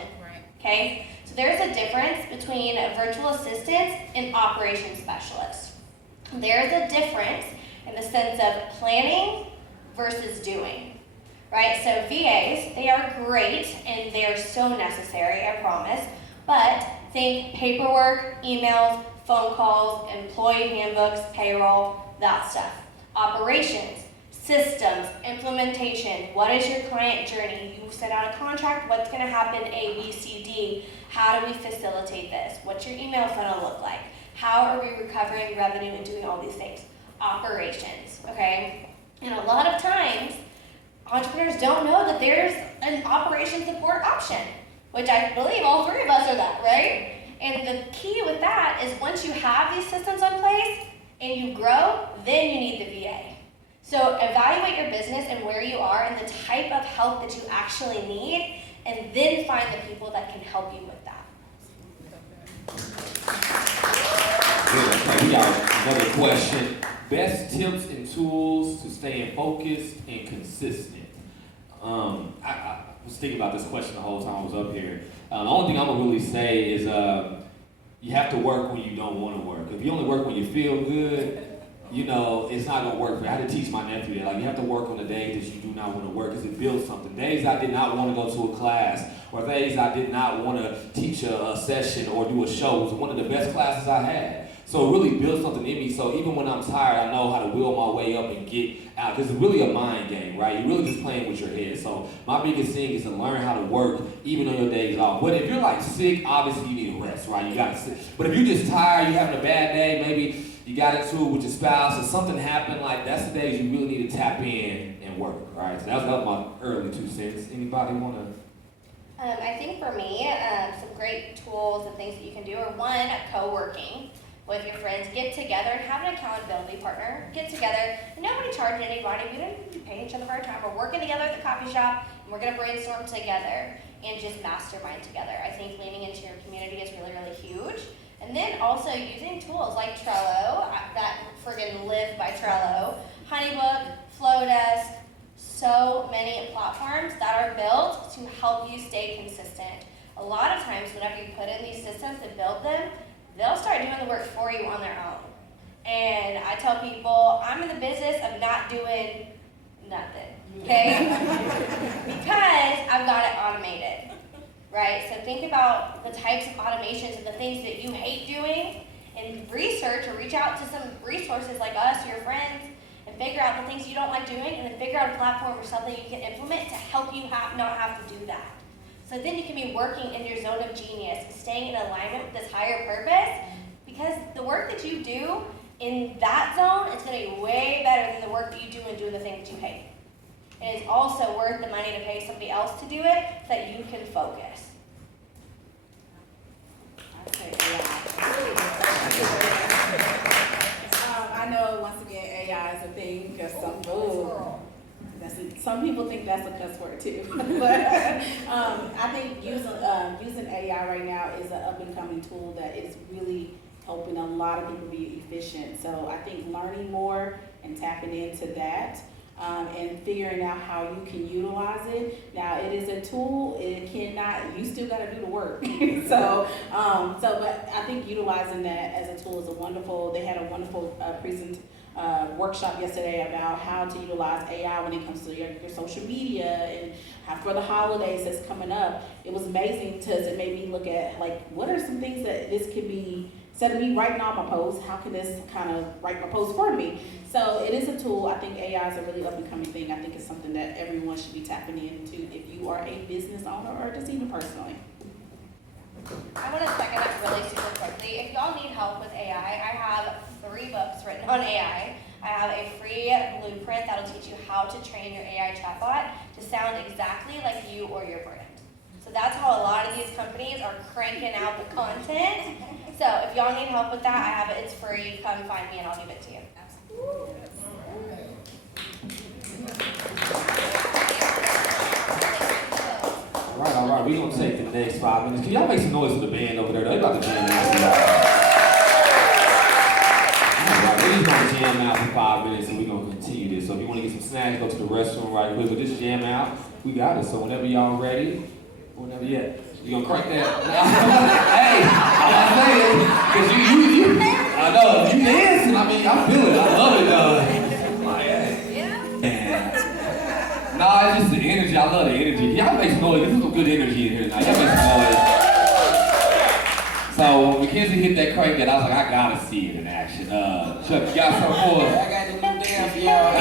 okay? So there's a difference between a virtual assistant and operations specialist. There's a difference in the sense of planning versus doing, right? So VAs, they are great and they're so necessary, I promise, but think paperwork, emails, phone calls, employee handbooks, payroll, that stuff. Operations, systems, implementation, what is your client journey? You send out a contract, what's gonna happen A, B, C, D? How do we facilitate this? What's your email funnel look like? How are we recovering revenue and doing all these things? Operations, okay? And a lot of times, entrepreneurs don't know that there's an operation support option, which I believe all three of us are that, right? And the key with that is once you have these systems in place and you grow, then you need the VA. So evaluate your business and where you are and the type of help that you actually need, and then find the people that can help you with that. Okay, we got another question. Best tips and tools to staying focused and consistent. I was thinking about this question the whole time I was up here. The only thing I'm gonna really say is you have to work when you don't want to work. If you only work when you feel good, you know, it's not gonna work for you. I had to teach my nephew that. Like, you have to work on the days that you do not want to work because it builds something. Days I did not want to go to a class, or days I did not want to teach a session or do a show, was one of the best classes I had. So it really builds something in me. So even when I'm tired, I know how to will my way up and get out. Because it's really a mind game, right? You're really just playing with your head. So my biggest thing is to learn how to work even on your days off. But if you're like sick, obviously you need a rest, right? You gotta sit. But if you're just tired, you're having a bad day, maybe you got into it with your spouse, or something happened, like that's the days you really need to tap in and work, right? So that was my early 2 cents. Anybody want to? I think for me, some great tools and things that you can do are one, co-working with your friends. Get together and have an accountability partner. Get together. Nobody charging anybody. We don't even be paying each other for our time. We're working together at the coffee shop, and we're going to brainstorm together and just mastermind together. I think leaning into your community is really, really huge. And then also using tools like Trello, that friggin' live by Trello, Honeybook, Flowdesk, so many platforms that are built to help you stay consistent. A lot of times whenever you put in these systems to build them, they'll start doing the work for you on their own. And I tell people, I'm in the business of not doing nothing, okay? Because I've got it automated, right? So think about the types of automations and the things that you hate doing, and research or reach out to some resources like us, your friends, and figure out the things you don't like doing, and then figure out a platform or something you can implement to help you not have to do that. So then you can be working in your zone of genius, staying in alignment with this higher purpose, because the work that you do in that zone is going to be way better than the work that you do and doing the things that you hate. And it's also worth the money to pay somebody else to do it so that you can focus. I know, once again, AI is a thing because some people think that's a cuss word too. But I think using AI right now is an up-and-coming tool that is really helping a lot of people be efficient. So I think learning more and tapping into that and figuring out how you can utilize it. Now, it is a tool. It cannot. You still got to do the work. But I think utilizing that as a tool is a wonderful. They had a wonderful workshop yesterday about how to utilize AI when it comes to your social media and how for the holidays that's coming up. It was amazing because it made me look at like what are some things that this could be. Instead of me writing all my posts, how can this kind of write my posts for me? So it is a tool. I think AI is a really up-and-coming thing. I think it's something that everyone should be tapping into if you are a business owner or just even personally. I want to second up really super quickly. If y'all need help with AI, I have 3 books written on AI. I have a free blueprint that'll teach you how to train your AI chatbot to sound exactly like you or your brand. So that's how a lot of these companies are cranking out the content. So if y'all need help with that, I have it. It's free. Come find me and I'll give it to you. All right. We're going to take the next 5 minutes. Can y'all make some noise for the band over there? They about to jam out. All right, we're just going to jam out for 5 minutes and we're going to continue this. So if you want to get some snacks, go to the restroom right quick. But just jam out. We got it. So whenever y'all ready, whenever yet. You gonna crank that? Hey, I'm saying, cause you, I know, you dancing, I mean, I feel it, I love it, yeah. Nah, it's just the energy, I love the energy. Y'all make some noise, this is some good energy in here tonight, y'all make some noise. So, when MacKenzie hit that crank that, I was like, I gotta see it in action. Chuck, you got something for us? I got to do dance for y'all.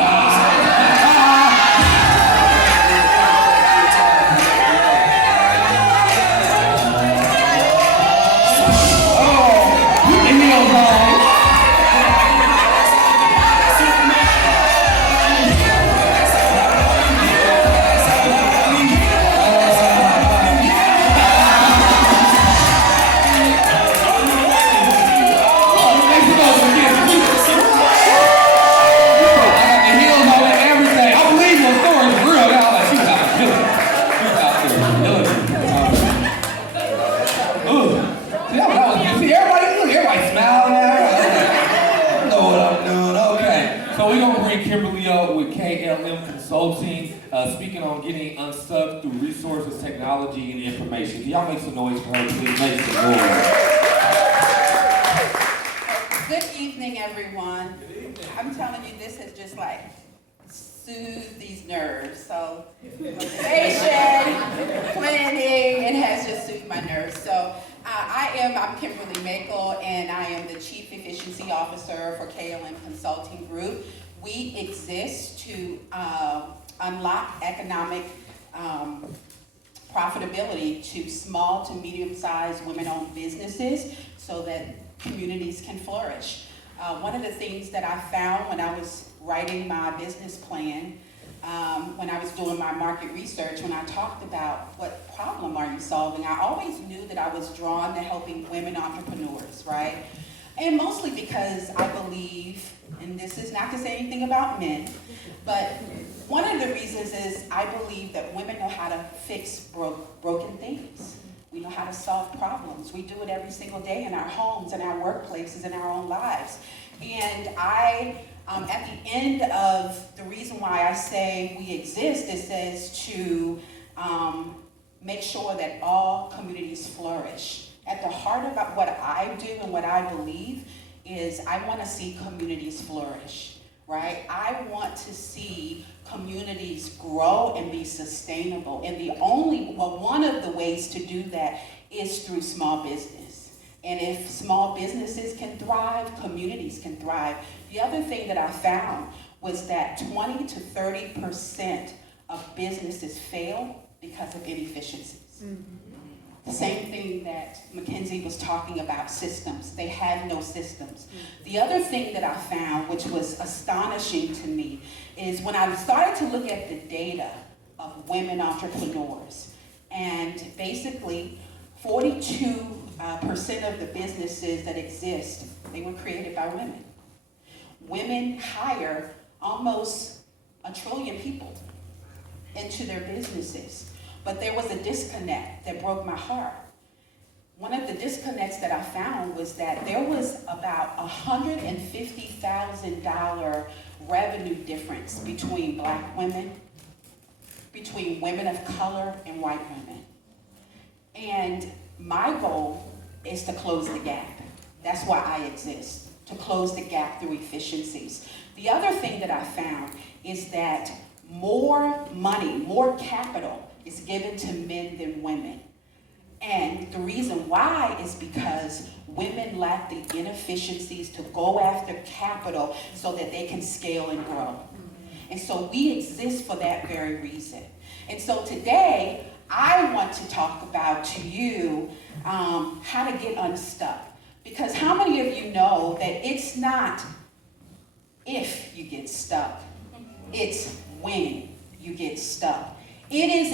bring Kimberly up with KLM Consulting, speaking on getting unstuck through resources, technology, and information. Can y'all make some noise for her, please? Make some noise. Good evening, everyone. I'm telling you, this has just like soothed these nerves. So, motivation, planning, it has just soothed my nerves. So, I'm Kimberly Mackall, and I am the Chief Efficiency Officer for KLM Consulting Group. We exist to unlock economic profitability to small to medium-sized women-owned businesses so that communities can flourish. One of the things that I found when I was writing my business plan, when I was doing my market research, when I talked about what problem are you solving, I always knew that I was drawn to helping women entrepreneurs, right? And mostly because I believe, and this is not to say anything about men, but one of the reasons is I believe that women know how to fix broken things. We know how to solve problems. We do it every single day in our homes, in our workplaces, in our own lives. And at the end of the reason why I say we exist, it says to make sure that all communities flourish. At the heart of what I do and what I believe is I want to see communities flourish, right? I want to see communities grow and be sustainable. And one of the ways to do that is through small business. And if small businesses can thrive, communities can thrive. The other thing that I found was that 20 to 30% of businesses fail because of inefficiencies. The same thing that MacKenzie was talking about, systems. They have no systems. The other thing that I found, which was astonishing to me, is when I started to look at the data of women entrepreneurs, and basically 42% of the businesses that exist, they were created by women. Women hire almost 1 trillion people into their businesses. But there was a disconnect that broke my heart. One of the disconnects that I found was that there was about $150,000 revenue difference between Black women, between women of color and white women. And my goal is to close the gap. That's why I exist, to close the gap through efficiencies. The other thing that I found is that more money, more capital is given to men than women. And the reason why is because women lack the inefficiencies to go after capital so that they can scale and grow. And so we exist for that very reason. And so today, I want to talk about to you how to get unstuck. Because how many of you know that it's not if you get stuck, it's when you get stuck. It is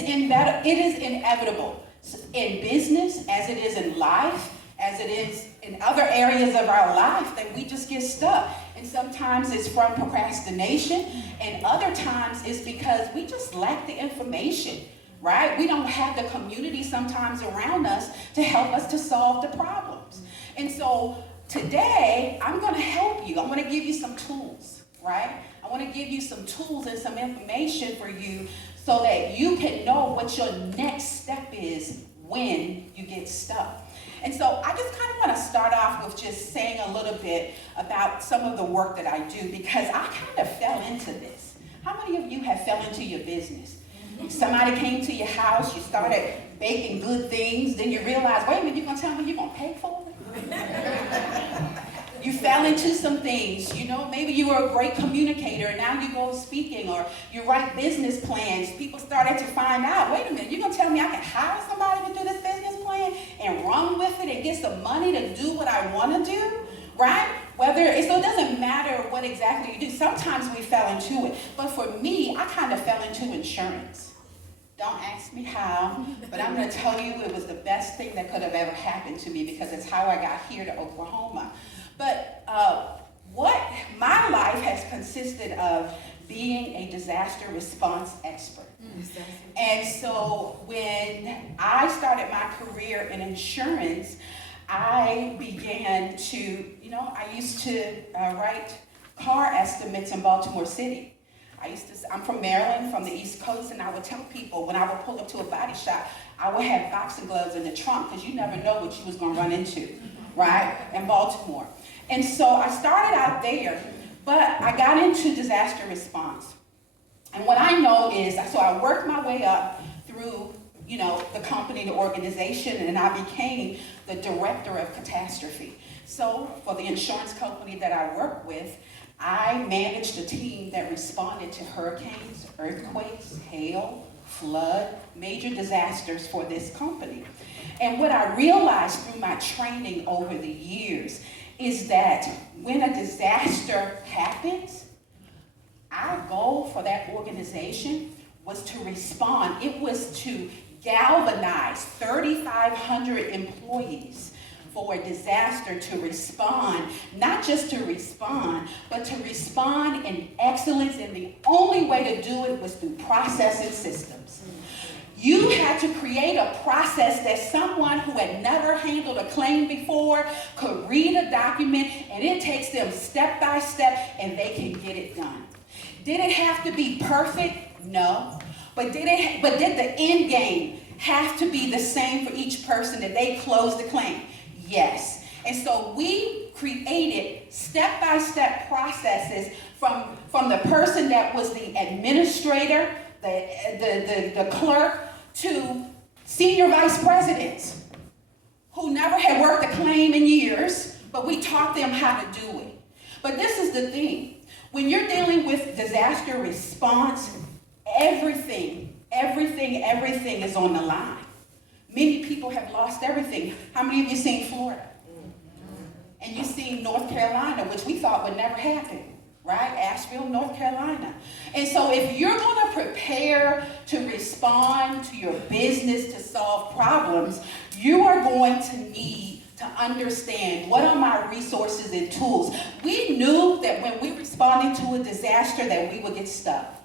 inevitable in business, as it is in life, as it is in other areas of our life, that we just get stuck. And sometimes it's from procrastination, and other times it's because we just lack the information, right? We don't have the community sometimes around us to help us to solve the problems. And so today, I'm going to help you. I'm going to give you some tools, right? I want to give you some tools and some information for you so that you can know what your next step is when you get stuck. And so I just kind of want to start off with just saying a little bit about some of the work that I do, because I kind of fell into this. How many of you have fell into your business? Somebody came to your house, you started baking good things, then you realize, wait a minute, you're going to tell me you're going to pay for it? You fell into some things, you know, maybe you were a great communicator and now you go speaking, or you write business plans. People started to find out, wait a minute, you're going to tell me I can hire somebody to do this business plan and run with it and get some money to do what I want to do, right? So it doesn't matter what exactly you do. Sometimes we fell into it. But for me, I kind of fell into insurance. Don't ask me how, but I'm going to tell you it was the best thing that could have ever happened to me, because it's how I got here to Oklahoma. But what my life has consisted of being a disaster response expert. And so when I started my career in insurance, I began to, I used to write car estimates in Baltimore City. I'm from Maryland, from the East Coast, and I would tell people when I would pull up to a body shop, I would have boxing gloves in the trunk because you never know what you was going to run into, right, in Baltimore. And so I started out there, but I got into disaster response. And what I know is, so I worked my way up through, the company, the organization, and I became the director of catastrophe. So for the insurance company that I work with, I managed a team that responded to hurricanes, earthquakes, hail, flood, major disasters for this company. And what I realized through my training over the years is that when a disaster happens, our goal for that organization was to respond. It was to galvanize 3,500 employees for a disaster to respond, not just to respond, but to respond in excellence, and the only way to do it was through process and systems. You had to create a process that someone who had never handled a claim before could read a document, and it takes them step by step, and they can get it done. Did it have to be perfect? No. But did the end game have to be the same for each person that they closed the claim? Yes. And so we created step-by-step processes from the person that was the administrator, the clerk, to senior vice presidents who never had worked a claim in years, but we taught them how to do it. But this is the thing. When you're dealing with disaster response, everything is on the line. Many people have lost everything. How many of you seen Florida? And you've seen North Carolina, which we thought would never happen, right? Asheville, North Carolina. And so if you're going to prepare to respond to your business to solve problems, you are going to need to understand what are my resources and tools. We knew that when we responded to a disaster that we would get stuck.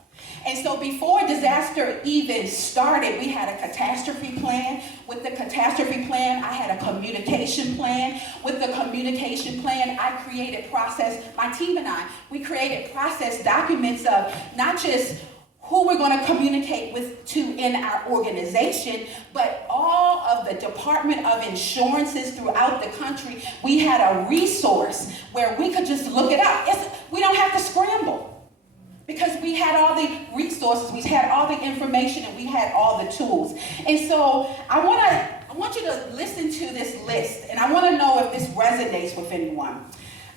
And so before disaster even started, we had a catastrophe plan. With the catastrophe plan, I had a communication plan. With the communication plan, I created process, my team and I, we created process documents of not just who we're going to communicate with to in our organization, but all of the Department of Insurances throughout the country. We had a resource where we could just look it up. We don't have to scramble. Because we had all the resources, we had all the information, and we had all the tools. And so I want you to listen to this list, and I want to know if this resonates with anyone.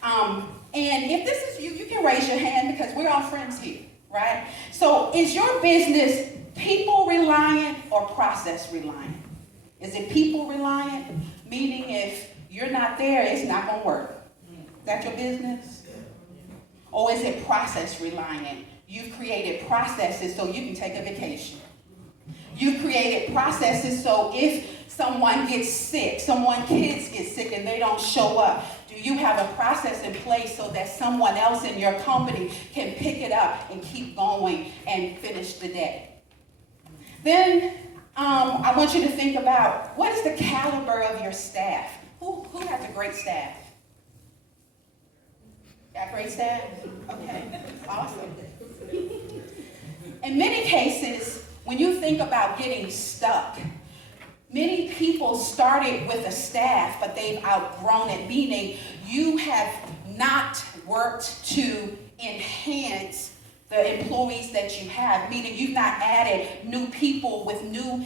And if this is you, you can raise your hand because we're all friends here, right? So is your business people reliant or process reliant? Is it people reliant? Meaning if you're not there, it's not going to work. Is that your business? Or is it process reliant? You've created processes so you can take a vacation. You've created processes so if someone gets sick, someone's kids get sick and they don't show up, do you have a process in place so that someone else in your company can pick it up and keep going and finish the day? Then I want you to think about what is the caliber of your staff? Who has a great staff? Got great staff? Okay, awesome. In many cases, when you think about getting stuck, many people started with a staff, but they've outgrown it, meaning you have not worked to enhance the employees that you have, meaning you've not added new people with new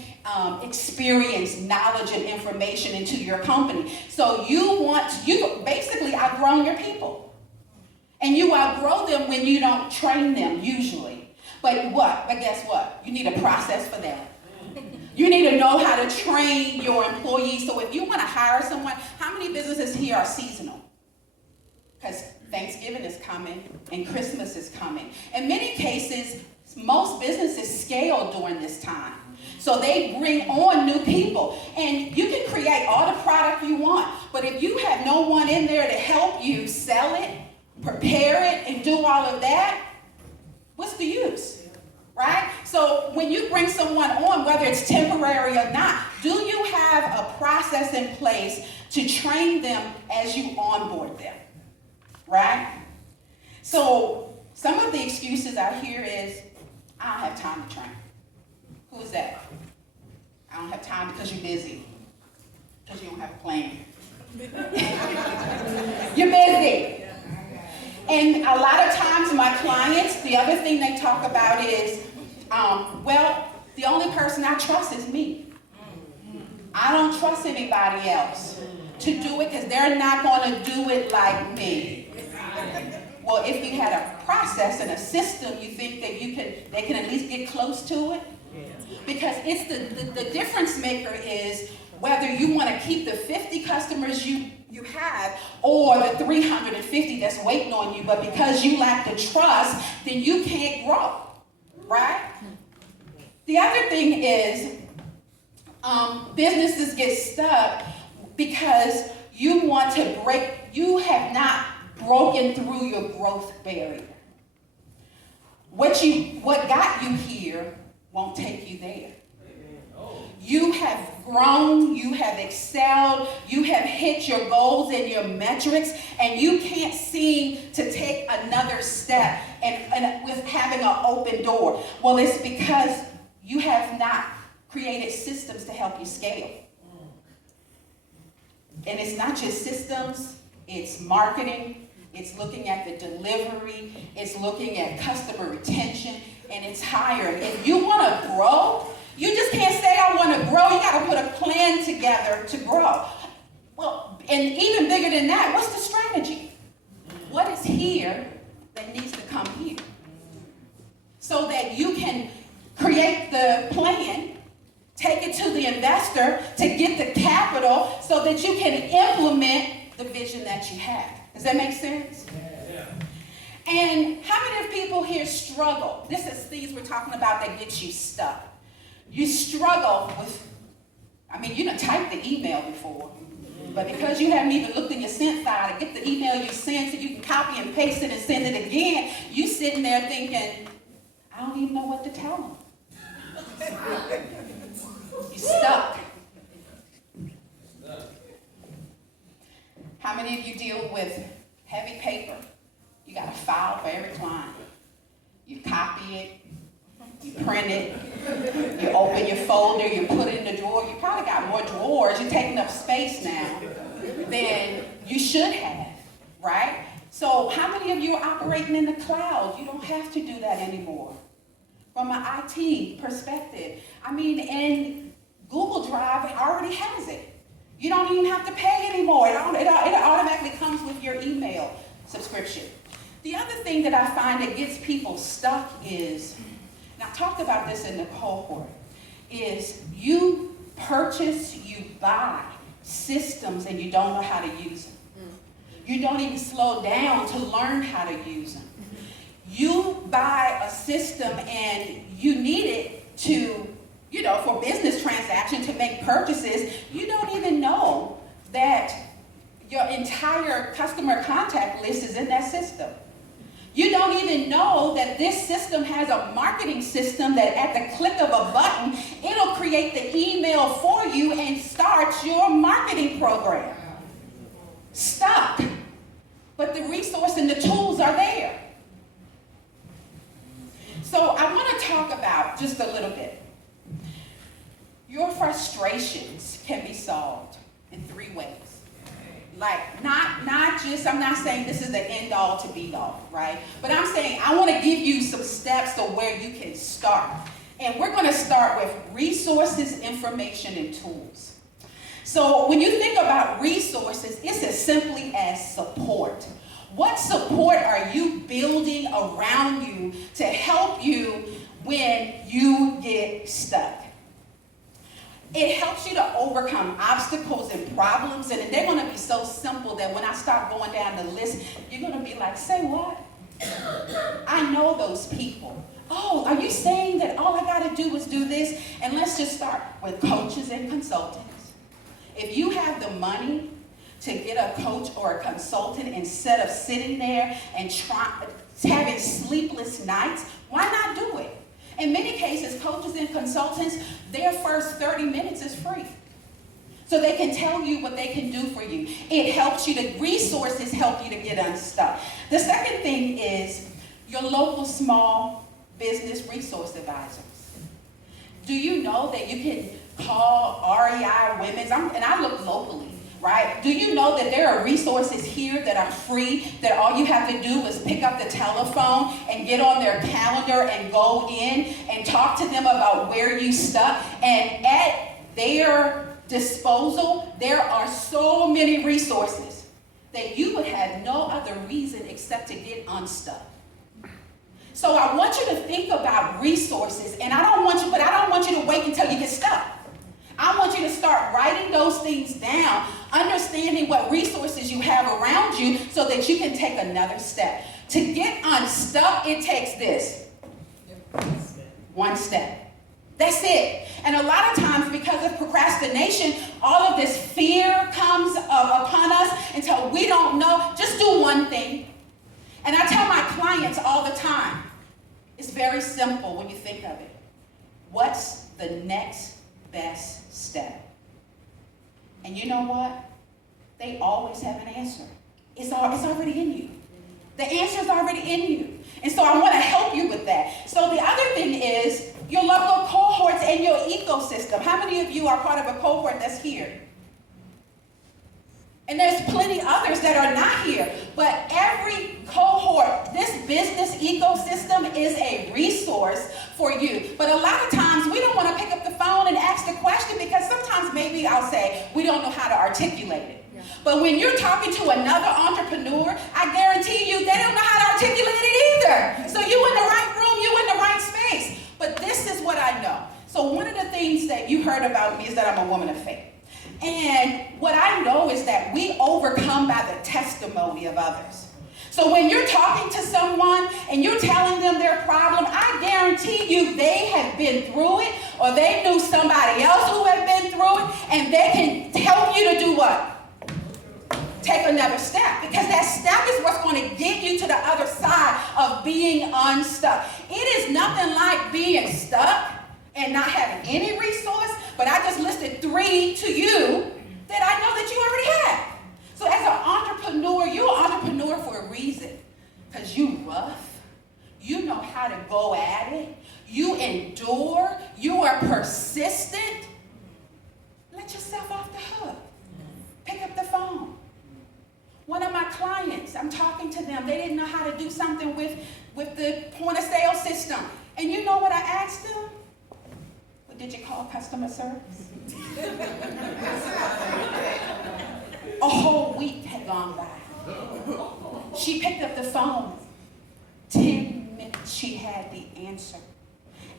experience, knowledge, and information into your company. So you've basically outgrown your people. And you outgrow them when you don't train them, usually. But guess what? You need a process for that. You need to know how to train your employees. So if you want to hire someone, how many businesses here are seasonal? Because Thanksgiving is coming and Christmas is coming. In many cases, most businesses scale during this time. So they bring on new people. And you can create all the product you want. But if you have no one in there to help you sell it, prepare it, and do all of that, what's the use, right? So when you bring someone on, whether it's temporary or not, do you have a process in place to train them as you onboard them, right? So some of the excuses I hear is, I don't have time to train. Who is that? I don't have time because you're busy. Because you don't have a plan. You're busy. And a lot of times my clients, the other thing they talk about is, well, the only person I trust is me. I don't trust anybody else to do it because they're not going to do it like me. Well, if you had a process and a system, you think that they can at least get close to it? Because it's the difference maker is whether you want to keep the 50 customers you have or the 350 that's waiting on you, but because you lack the trust, then you can't grow, right? The other thing is businesses get stuck because you have not broken through your growth barrier. What got you here won't take you there. You have grown, you have excelled, you have hit your goals and your metrics, and you can't seem to take another step and with having an open door. Well, it's because you have not created systems to help you scale. And it's not just systems, it's marketing, it's looking at the delivery, it's looking at customer retention, and it's hiring. If you want to grow, you just can't say, I want to grow. You got to put a plan together to grow. Well, and even bigger than that, what's the strategy? What is here that needs to come here? So that you can create the plan, take it to the investor to get the capital so that you can implement the vision that you have. Does that make sense? Yeah. And how many of people here struggle? This is things we're talking about that get you stuck. You struggle with, you done typed the email before, but because you haven't even looked in your sent file to get the email you sent so you can copy and paste it and send it again, you sitting there thinking, I don't even know what to tell them. You're stuck. How many of you deal with heavy paper? You got a file for every client. You copy it, you print it, you open your folder, you put it in the drawer. You probably got more drawers. You're taking up space now than you should have, right? So how many of you are operating in the cloud? You don't have to do that anymore. From an IT perspective, and Google Drive already has it. You don't even have to pay anymore. It automatically comes with your email subscription. The other thing that I find that gets people stuck is, and I talked about this in the cohort, is you purchase, you buy systems and you don't know how to use them. You don't even slow down to learn how to use them. You buy a system and you need it to, for business transaction to make purchases. You don't even know that your entire customer contact list is in that system. You don't even know that this system has a marketing system that at the click of a button, it'll create the email for you and start your marketing program. Stuck. But the resource and the tools are there. So I want to talk about just a little bit. Your frustrations can be solved in 3 ways. Like, not just, I'm not saying this is the end all to be all, right? But I'm saying I want to give you some steps to where you can start. And we're going to start with resources, information, and tools. So when you think about resources, it's as simply as support. What support are you building around you to help you when you get stuck? It helps you to overcome obstacles and problems, and they're going to be so simple that when I start going down the list, you're going to be like, say what? I know those people. Oh, are you saying that all I got to do is do this? And let's just start with coaches and consultants. If you have the money to get a coach or a consultant instead of sitting there and having sleepless nights, why not do it? In many cases, coaches and consultants, their first 30 minutes is free. So they can tell you what they can do for you. It helps you to, resources help you to get unstuck. The second thing is your local small business resource advisors. Do you know that you can call REI Women's, and I look locally, right? Do you know that there are resources here that are free, that all you have to do is pick up the telephone and get on their calendar and go in and talk to them about where you stuck, and at their disposal, there are so many resources that you would have no other reason except to get unstuck. So I want you to think about resources, and I don't want you to wait until you get stuck. I want you to start writing those things down, understanding what resources you have around you so that you can take another step. To get unstuck, it takes this. One step. That's it. And a lot of times, because of procrastination, all of this fear comes upon us until we don't know. Just do one thing. And I tell my clients all the time, it's very simple when you think of it. What's the next best step? And you know what? They always have an answer. It's already in you. The answer is already in you. And so I want to help you with that. So the other thing is your local cohorts and your ecosystem. How many of you are part of a cohort that's here? And there's plenty others that are not here. But every cohort, this business ecosystem is a resource for you. But a lot of times we don't want to pick up the phone and ask the question because sometimes maybe I'll say we don't know how to articulate it. Yeah. But when you're talking to another entrepreneur, I guarantee you they don't know how to articulate it either. So you in the right room, you in the right space. But this is what I know. So one of the things that you heard about me is that I'm a woman of faith. And what I know is that we overcome by the testimony of others. So when you're talking to someone and you're telling them their problem, I guarantee you they have been through it, or they knew somebody else who had been through it, and they can help you to do what? Take another step, because that step is what's going to get you to the other side of being unstuck. It is nothing like being stuck and not having any resource, but I just listed 3 to you that I know that you already have. So as an entrepreneur, you're an entrepreneur for a reason, because you rough, you know how to go at it, you endure, you are persistent. Let yourself off the hook. Pick up the phone. One of my clients, I'm talking to them, they didn't know how to do something with the point of sale system. And you know what I asked them? Well, did you call customer service? A whole week had gone by. She picked up the phone. 10 minutes she had the answer.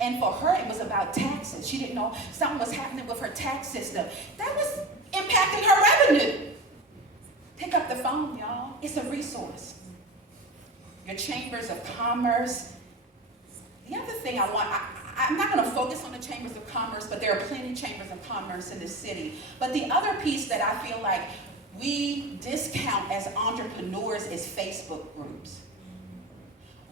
And for her, it was about taxes. She didn't know something was happening with her tax system. That was impacting her revenue. Pick up the phone, y'all. It's a resource. Your chambers of commerce. The other thing I'm not going to focus on the chambers of commerce, but there are plenty of chambers of commerce in the city. But the other piece that I feel like we discount as entrepreneurs is Facebook groups.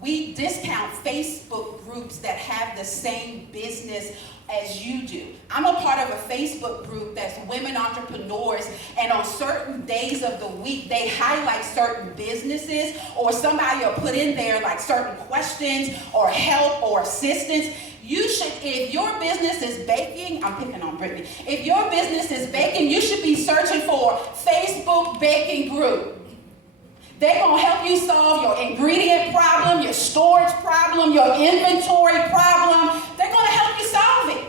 We discount Facebook groups that have the same business as you do. I'm a part of a Facebook group that's women entrepreneurs, and on certain days of the week, they highlight certain businesses, or somebody will put in there like certain questions or help or assistance. You should, if your business is baking, I'm picking on Brittany. If your business is baking, you should be searching for Facebook baking group. They're going to help you solve your ingredient problem, your storage problem, your inventory problem. They're going to help you solve it.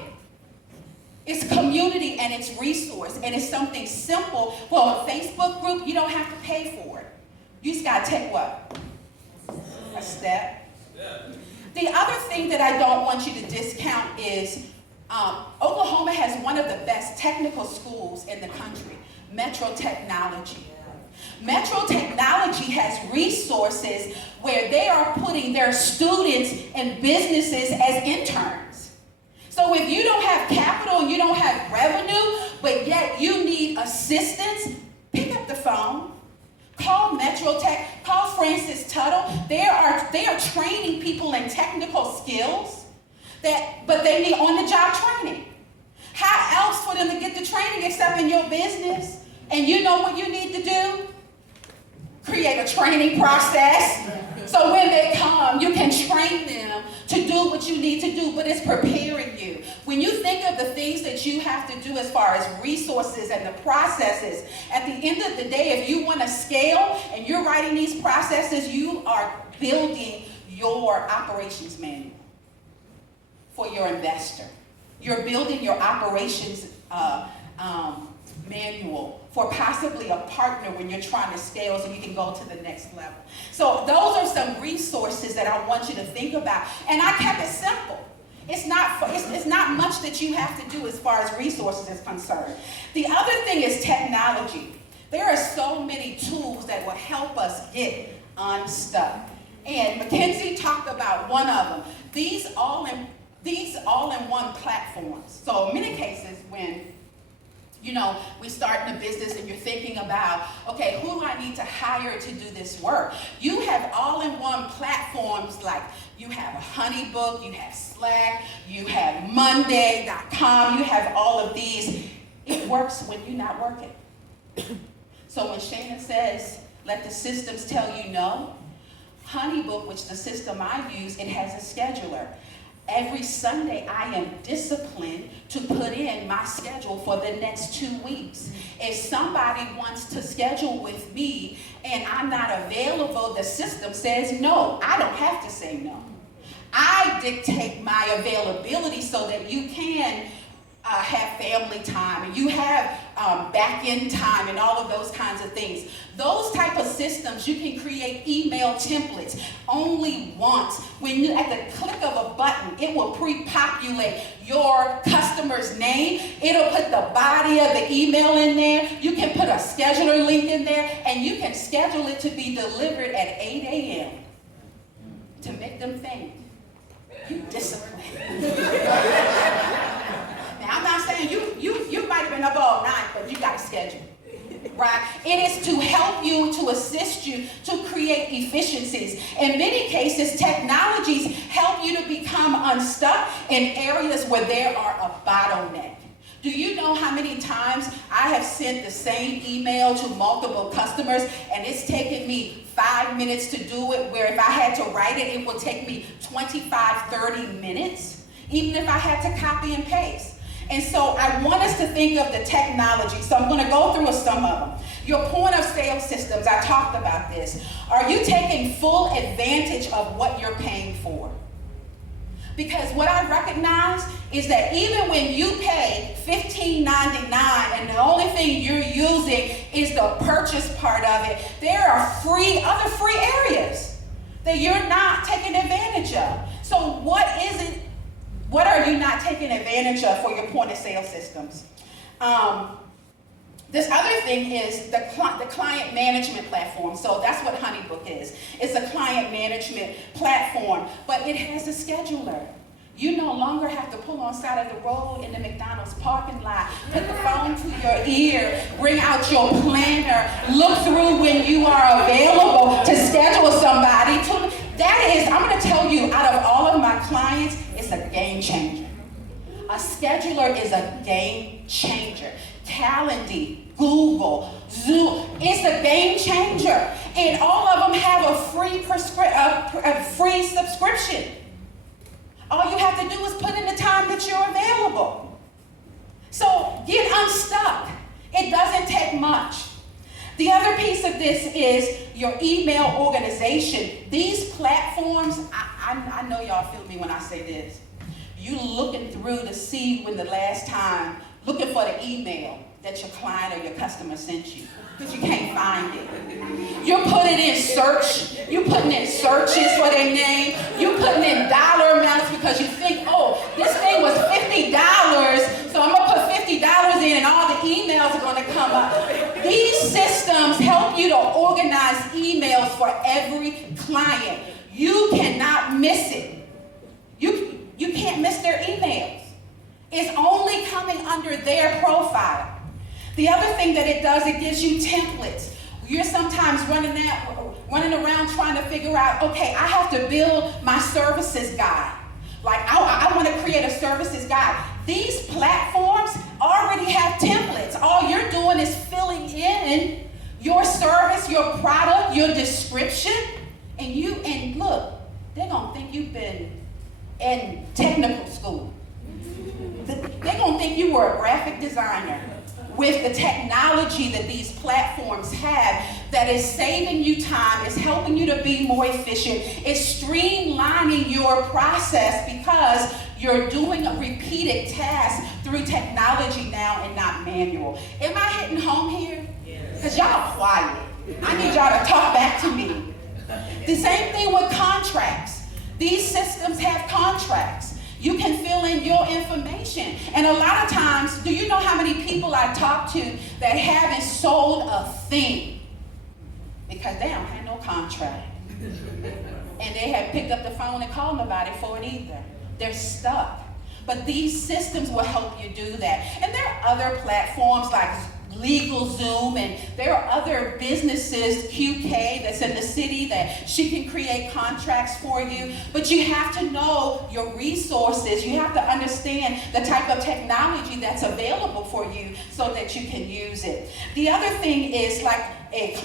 It's community and it's resource, and it's something simple. For a Facebook group, you don't have to pay for it. You just got to take what? A step. The other thing that I don't want you to discount is Oklahoma has one of the best technical schools in the country, Metro Technology. Metro Technology has resources where they are putting their students and businesses as interns. So if you don't have capital and you don't have revenue, but yet you need assistance, pick up the phone. Call Metro Tech, call Francis Tuttle. They are training people in technical skills, but they need on-the-job training. How else for them to get the training except in your business? And you know what you need to do? Create a training process. So when they come, you can train them to do what you need to do, but it's preparing you. When you think of the things that you have to do as far as resources and the processes, at the end of the day, if you want to scale and you're writing these processes, you are building your operations manual for your investor. You're building your operations manual for possibly a partner when you're trying to scale so you can go to the next level. So those are some resources that I want you to think about. And I kept it simple. It's not much that you have to do as far as resources is concerned. The other thing is technology. There are so many tools that will help us get unstuck. And MacKenzie talked about one of them. These all-in-one platforms. So in many cases when we start in a business and you're thinking about, okay, who do I need to hire to do this work? You have all-in-one platforms like you have a HoneyBook, you have Slack, you have Monday.com, you have all of these. It works when you're not working. So when Shana says, let the systems tell you no, HoneyBook, which is the system I use, it has a scheduler. Every Sunday, I am disciplined to put in my schedule for the next 2 weeks. If somebody wants to schedule with me and I'm not available, the system says no. I don't have to say no. I dictate my availability so that you can have family time and you have back-end time and all of those kinds of things. Those type of systems, you can create email templates only once. When you, at the click of a button, it will pre-populate your customer's name. It'll put the body of the email in there. You can put a scheduler link in there and you can schedule it to be delivered at 8 a.m. to make them think you disciplined. Now, I'm not saying you might have been up all night, but you got a schedule, right? It is to help you, to assist you, to create efficiencies. In many cases, technologies help you to become unstuck in areas where there are a bottleneck. Do you know how many times I have sent the same email to multiple customers and it's taken me 5 minutes to do it, where if I had to write it, it would take me 25, 30 minutes, even if I had to copy and paste. And so I want us to think of the technology. So I'm going to go through some of them. Your point of sale systems, I talked about this. Are you taking full advantage of what you're paying for? Because what I recognize is that even when you pay $15.99 and the only thing you're using is the purchase part of it, there are other free areas that you're not taking advantage of. So what are you not taking advantage of for your point of sale systems? This other thing is the client management platform. So that's what HoneyBook is. It's a client management platform, but it has a scheduler. You no longer have to pull on the side of the road in the McDonald's parking lot, put the phone to your ear, bring out your planner, look through when you are available to schedule somebody. That is, I'm going to tell you, out of all of my clients, it's a game changer. A scheduler is a game changer. Calendly, Google, Zoom, it's a game changer. And all of them have a free subscription. All you have to do is put in the time that you're available. So get unstuck. It doesn't take much. The other piece of this is your email organization. These platforms, I know y'all feel me when I say this. You looking through to see when the last time, looking for the email that your client or your customer sent you, because you can't find it. You're putting in search, you're putting in searches for their name, you're putting in dollar amounts because you think, oh, this thing was $50, so I'm gonna put $50 in and all the emails are gonna come up. These systems help you to organize emails for every client. You cannot miss it. You can't miss their emails. It's only coming under their profile. The other thing that it does, it gives you templates. You're sometimes running around trying to figure out, okay, I have to build my services guide. Like, I want to create a services guide. These platforms already have templates. All you're doing is filling in your service, your product, your description, and look, they're going to think you've been in technical school. They're going to think you were a graphic designer. With the technology that these platforms have that is saving you time, is helping you to be more efficient, is streamlining your process because you're doing a repeated task through technology now and not manual. Am I hitting home here? Because y'all quiet. I need y'all to talk back to me. The same thing with contracts. These systems have contracts. You can fill in your information. And a lot of times, do you know how many people I talk to that haven't sold a thing because they don't have no contract? And they have picked up the phone and called nobody for it either. They're stuck. But these systems will help you do that. And there are other platforms like LegalZoom, and there are other businesses, QK, that's in the city that she can create contracts for you. But you have to know your resources. You have to understand the type of technology that's available for you so that you can use it. The other thing is like a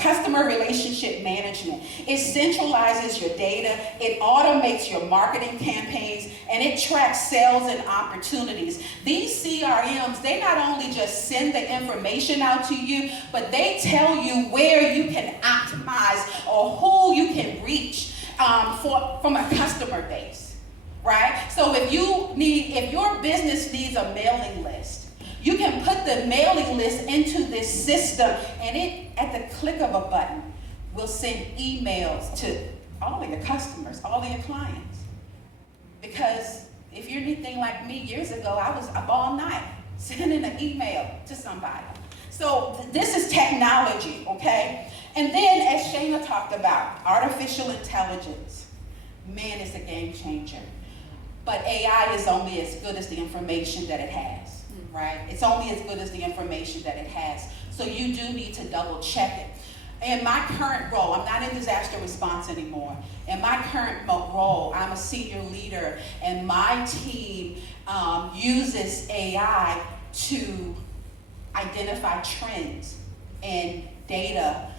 customer relationship management. It centralizes your data, it automates your marketing campaigns, and it tracks sales and opportunities. These CRMs, they not only just send the information out to you, but they tell you where you can optimize or who you can reach from a customer base, right? So if your business needs a mailing list, you can put the mailing list into this system, and it, at the click of a button, will send emails to all of your customers, all of your clients. Because if you're anything like me, years ago, I was up all night sending an email to somebody. So this is technology, okay? And then, as Shana talked about, artificial intelligence. Man, it's a game changer. But AI is only as good as the information that it has. Right? It's only as good as the information that it has. So you do need to double check it. In my current role, I'm not in disaster response anymore. In my current role, I'm a senior leader, and my team uses AI to identify trends and data.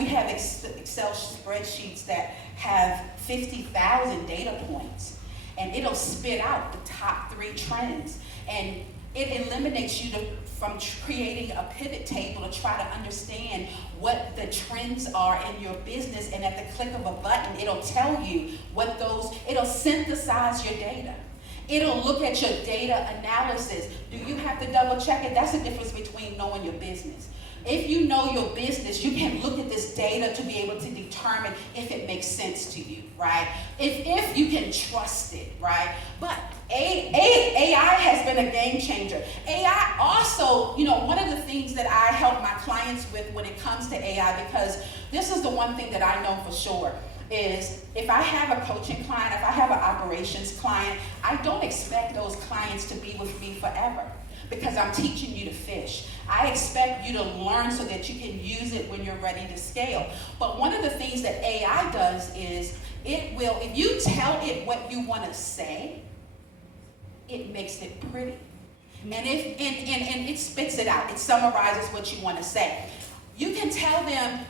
We have Excel spreadsheets that have 50,000 data points, and it'll spit out the top 3 trends. And it eliminates you from creating a pivot table to try to understand what the trends are in your business, and at the click of a button, it'll tell you it'll synthesize your data. It'll look at your data analysis. Do you have to double check it? That's the difference between knowing your business. If you know your business, you can look at this data to be able to determine if it makes sense to you, right? If you can trust it, right? But AI has been a game changer. AI also, one of the things that I help my clients with when it comes to AI, because this is the one thing that I know for sure, is if I have a coaching client, if I have an operations client, I don't expect those clients to be with me forever, because I'm teaching you to fish. I expect you to learn so that you can use it when you're ready to scale. But one of the things that AI does is if you tell it what you want to say, it makes it pretty. And it spits it out. It summarizes what you want to say. You can tell them,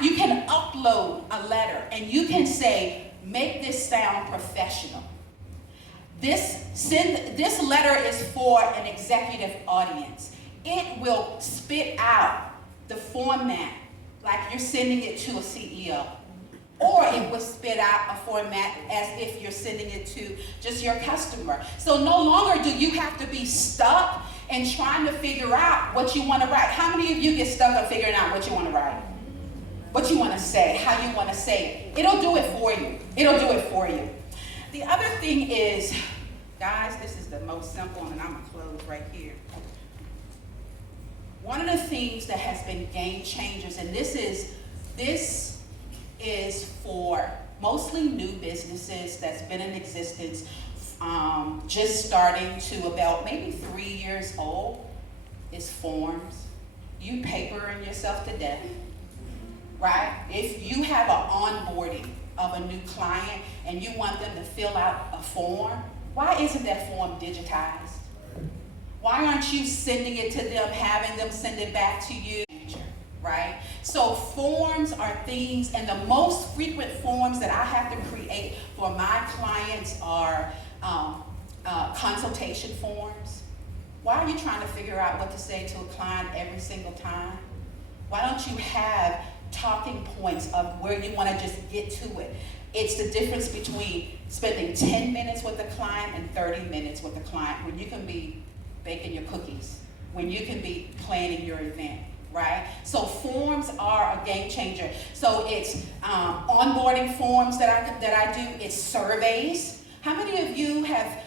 you can upload a letter, and you can say, make this sound professional. This letter is for an executive audience. It will spit out the format like you're sending it to a CEO. Or it will spit out a format as if you're sending it to just your customer. So no longer do you have to be stuck and trying to figure out what you want to write. How many of you get stuck on figuring out what you want to write? What you want to say, how you want to say it. It'll do it for you. It'll do it for you. The other thing is, guys, this is the most simple, and I'm going to close right here. One of the things that has been game changers, and this is for mostly new businesses that's been in existence, just starting to about maybe 3 years old, is forms. You papering yourself to death, right? If you have an onboarding of a new client and you want them to fill out a form, why isn't that form digitized? Why aren't you sending it to them, having them send it back to you, right? So forms are things, and the most frequent forms that I have to create for my clients are consultation forms. Why are you trying to figure out what to say to a client every single time? Why don't you have talking points of where you want to just get to it? It's the difference between spending 10 minutes with a client and 30 minutes with a client, when you can be baking your cookies, when you can be planning your event, right? So forms are a game changer. So it's onboarding forms that I do. It's surveys. How many of you have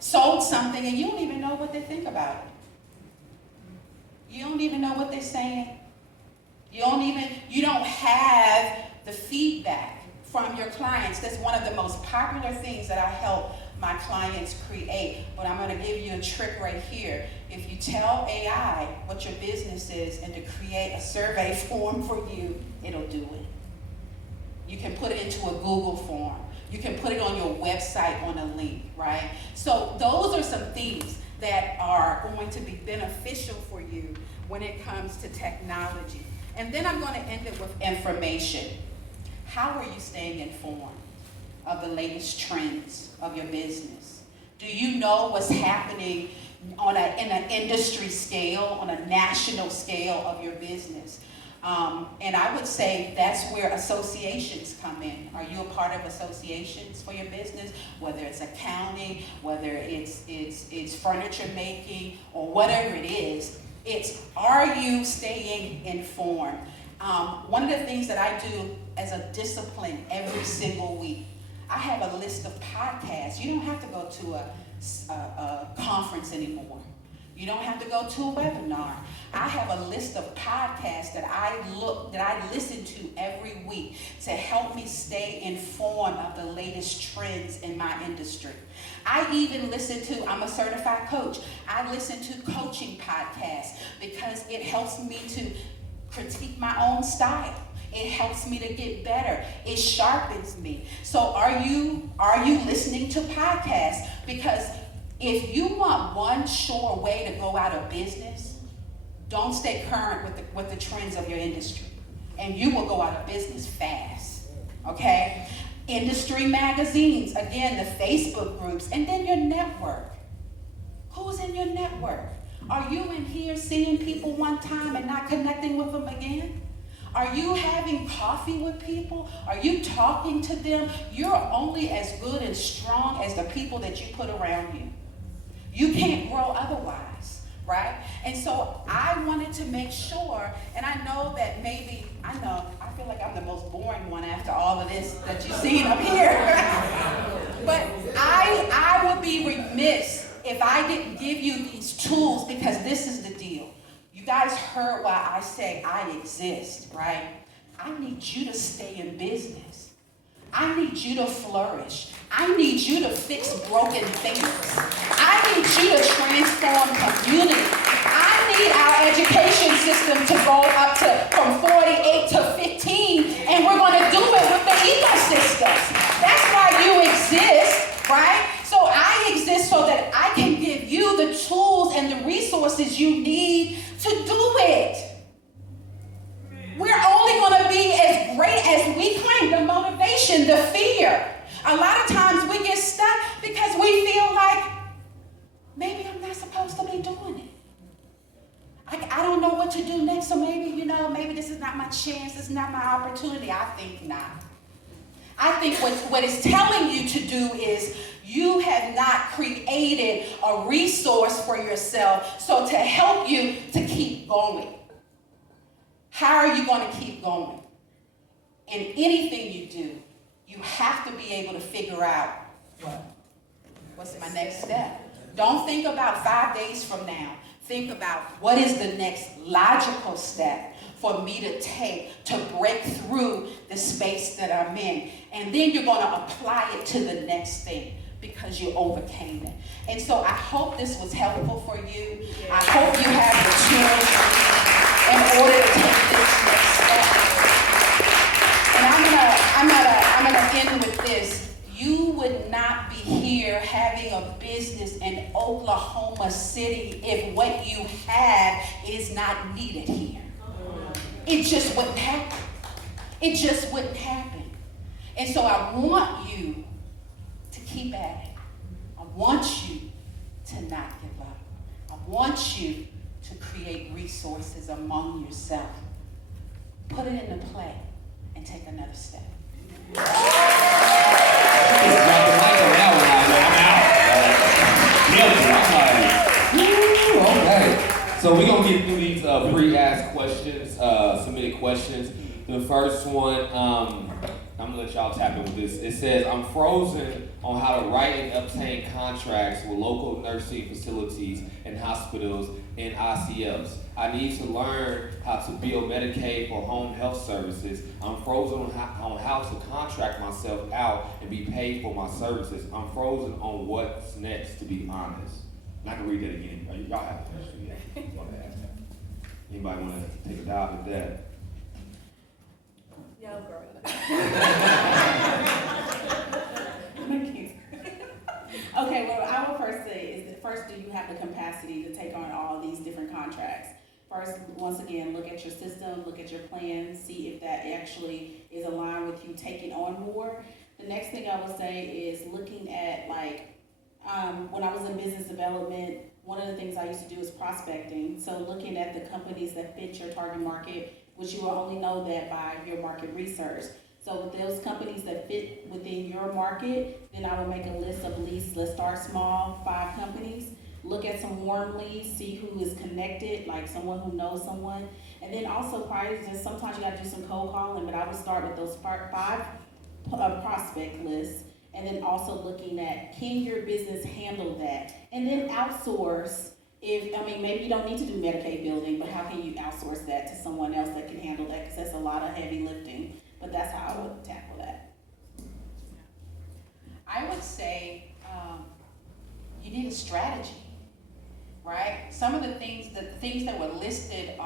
sold something and you don't even know what they think about it? You don't even know what they're saying. You don't have the feedback from your clients. That's one of the most popular things that I help my clients create. But I'm going to give you a trick right here. If you tell AI what your business is and to create a survey form for you, it'll do it. You can put it into a Google form. You can put it on your website on a link, right? So those are some things that are going to be beneficial for you when it comes to technology. And then I'm going to end it with information. How are you staying informed of the latest trends of your business? Do you know what's happening in an industry scale, on a national scale of your business? And I would say that's where associations come in. Are you a part of associations for your business? Whether it's accounting, whether it's furniture making, or whatever it is, it's, are you staying informed? One of the things that I do as a discipline every single week, I have a list of podcasts. You don't have to go to a conference anymore. You don't have to go to a webinar. I have a list of podcasts that I listen to every week to help me stay informed of the latest trends in my industry. I even listen to, I'm a certified coach, I listen to coaching podcasts because it helps me to critique my own style. It helps me to get better. It sharpens me. So are you listening to podcasts? Because if you want one sure way to go out of business, don't stay current with the trends of your industry, and you will go out of business fast, okay? Industry magazines, again, the Facebook groups, and then your network. Who's in your network? Are you in here seeing people one time and not connecting with them again? Are you having coffee with people? Are you talking to them? You're only as good and strong as the people that you put around you. You can't grow otherwise, right? And so I wanted to make sure, and I know that I feel like I'm the most boring one after all of this that you've seen up here. But I would be remiss if I didn't give you these tools, because this is the deal. You guys heard why I say I exist, right? I need you to stay in business. I need you to flourish. I need you to fix broken things. I need you to transform community. I need our education system to go up from 48 to 15, and we're going to do it with the ecosystems. That's why you exist, right? So I exist so that I can give you the tools and the resources you need to do it. We're only going to be as great as we claim. The motivation, the fear. A lot of times we get stuck because we feel like maybe I'm not supposed to be doing it. I don't know what to do next, so maybe this is not my chance, this is not my opportunity. I think not. I think what it's telling you to do is you have not created a resource for yourself, so to help you to keep going. How are you going to keep going? In anything you do, you have to be able to figure out what's my next step. Don't think about 5 days from now. Think about what is the next logical step for me to take to break through the space that I'm in. And then you're going to apply it to the next thing because you overcame it. And so I hope this was helpful for you. I hope you have the tools in order to take this next step. And I'm going to this, you would not be here having a business in Oklahoma City if what you have is not needed here. It just wouldn't happen. It just wouldn't happen. And so I want you to keep at it. I want you to not give up. I want you to create resources among yourself. Put it into play and take another step. Okay. So we're going to get through these pre-asked questions, submitted questions. The first one, I'm going to let y'all tap in with this. It says, I'm frozen on how to write and obtain contracts with local nursing facilities and hospitals and ICFs. I need to learn how to bill Medicaid for home health services. I'm frozen on how to contract myself out and be paid for my services. I'm frozen on what's next, to be honest. And I can read that again. Y'all have a question? Yeah. Anybody want to take a dive at that? Yo, girl. Okay, well, I would first say is that first, do you have the capacity to take on all these different contracts? First, once again, look at your system, look at your plan, see if that actually is aligned with you taking on more. The next thing I would say is looking at when I was in business development, one of the things I used to do is prospecting. So looking at the companies that fit your target market, which you will only know that by your market research. So with those companies that fit within your market, then I would make a list of leads. Let's start small, 5 companies. Look at some warm leads, see who is connected, like someone who knows someone. And then also sometimes you gotta do some cold calling, but I would start with those 5 prospect lists. And then also looking at, can your business handle that? And then outsource. Maybe you don't need to do Medicaid building, but how can you outsource that to someone else that can handle that? Because that's a lot of heavy lifting. But that's how I would tackle that. I would say you need a strategy, right? Some of the things that were listed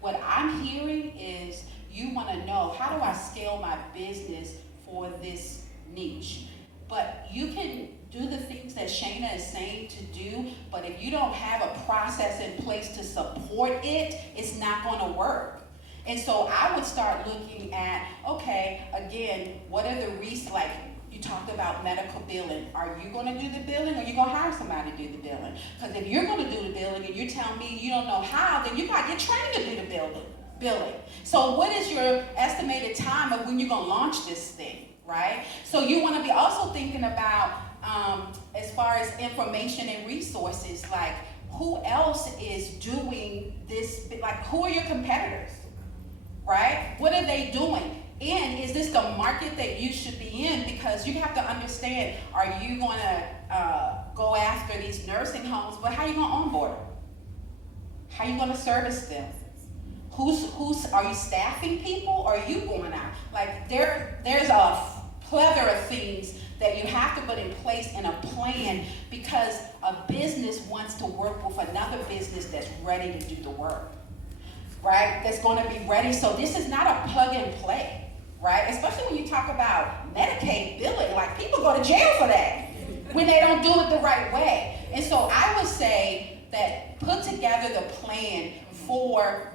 what I'm hearing is you want to know, how do I scale my business for this niche? But you can do the things that Shana is saying to do, but if you don't have a process in place to support it, it's not going to work. And so I would start looking at, okay, again, what are the reasons, like you talked about medical billing. Are you going to do the billing, or are you going to hire somebody to do the billing? Because if you're going to do the billing and you're telling me you don't know how, then you got to get trained to do the billing. So what is your estimated time of when you're going to launch this thing? Right? So you want to be also thinking about, as far as information and resources, like who else is doing this, like who are your competitors, right? What are they doing? And is this the market that you should be in? Because you have to understand, are you going to go after these nursing homes, but how are you going to onboard them? How are you going to service them? Are you staffing people, or are you going out? Like there's a plethora of things that you have to put in place in a plan, because a business wants to work with another business that's ready to do the work, right? That's going to be ready. So this is not a plug and play, right? Especially when you talk about Medicaid billing, like people go to jail for that when they don't do it the right way. And so I would say that put together the plan for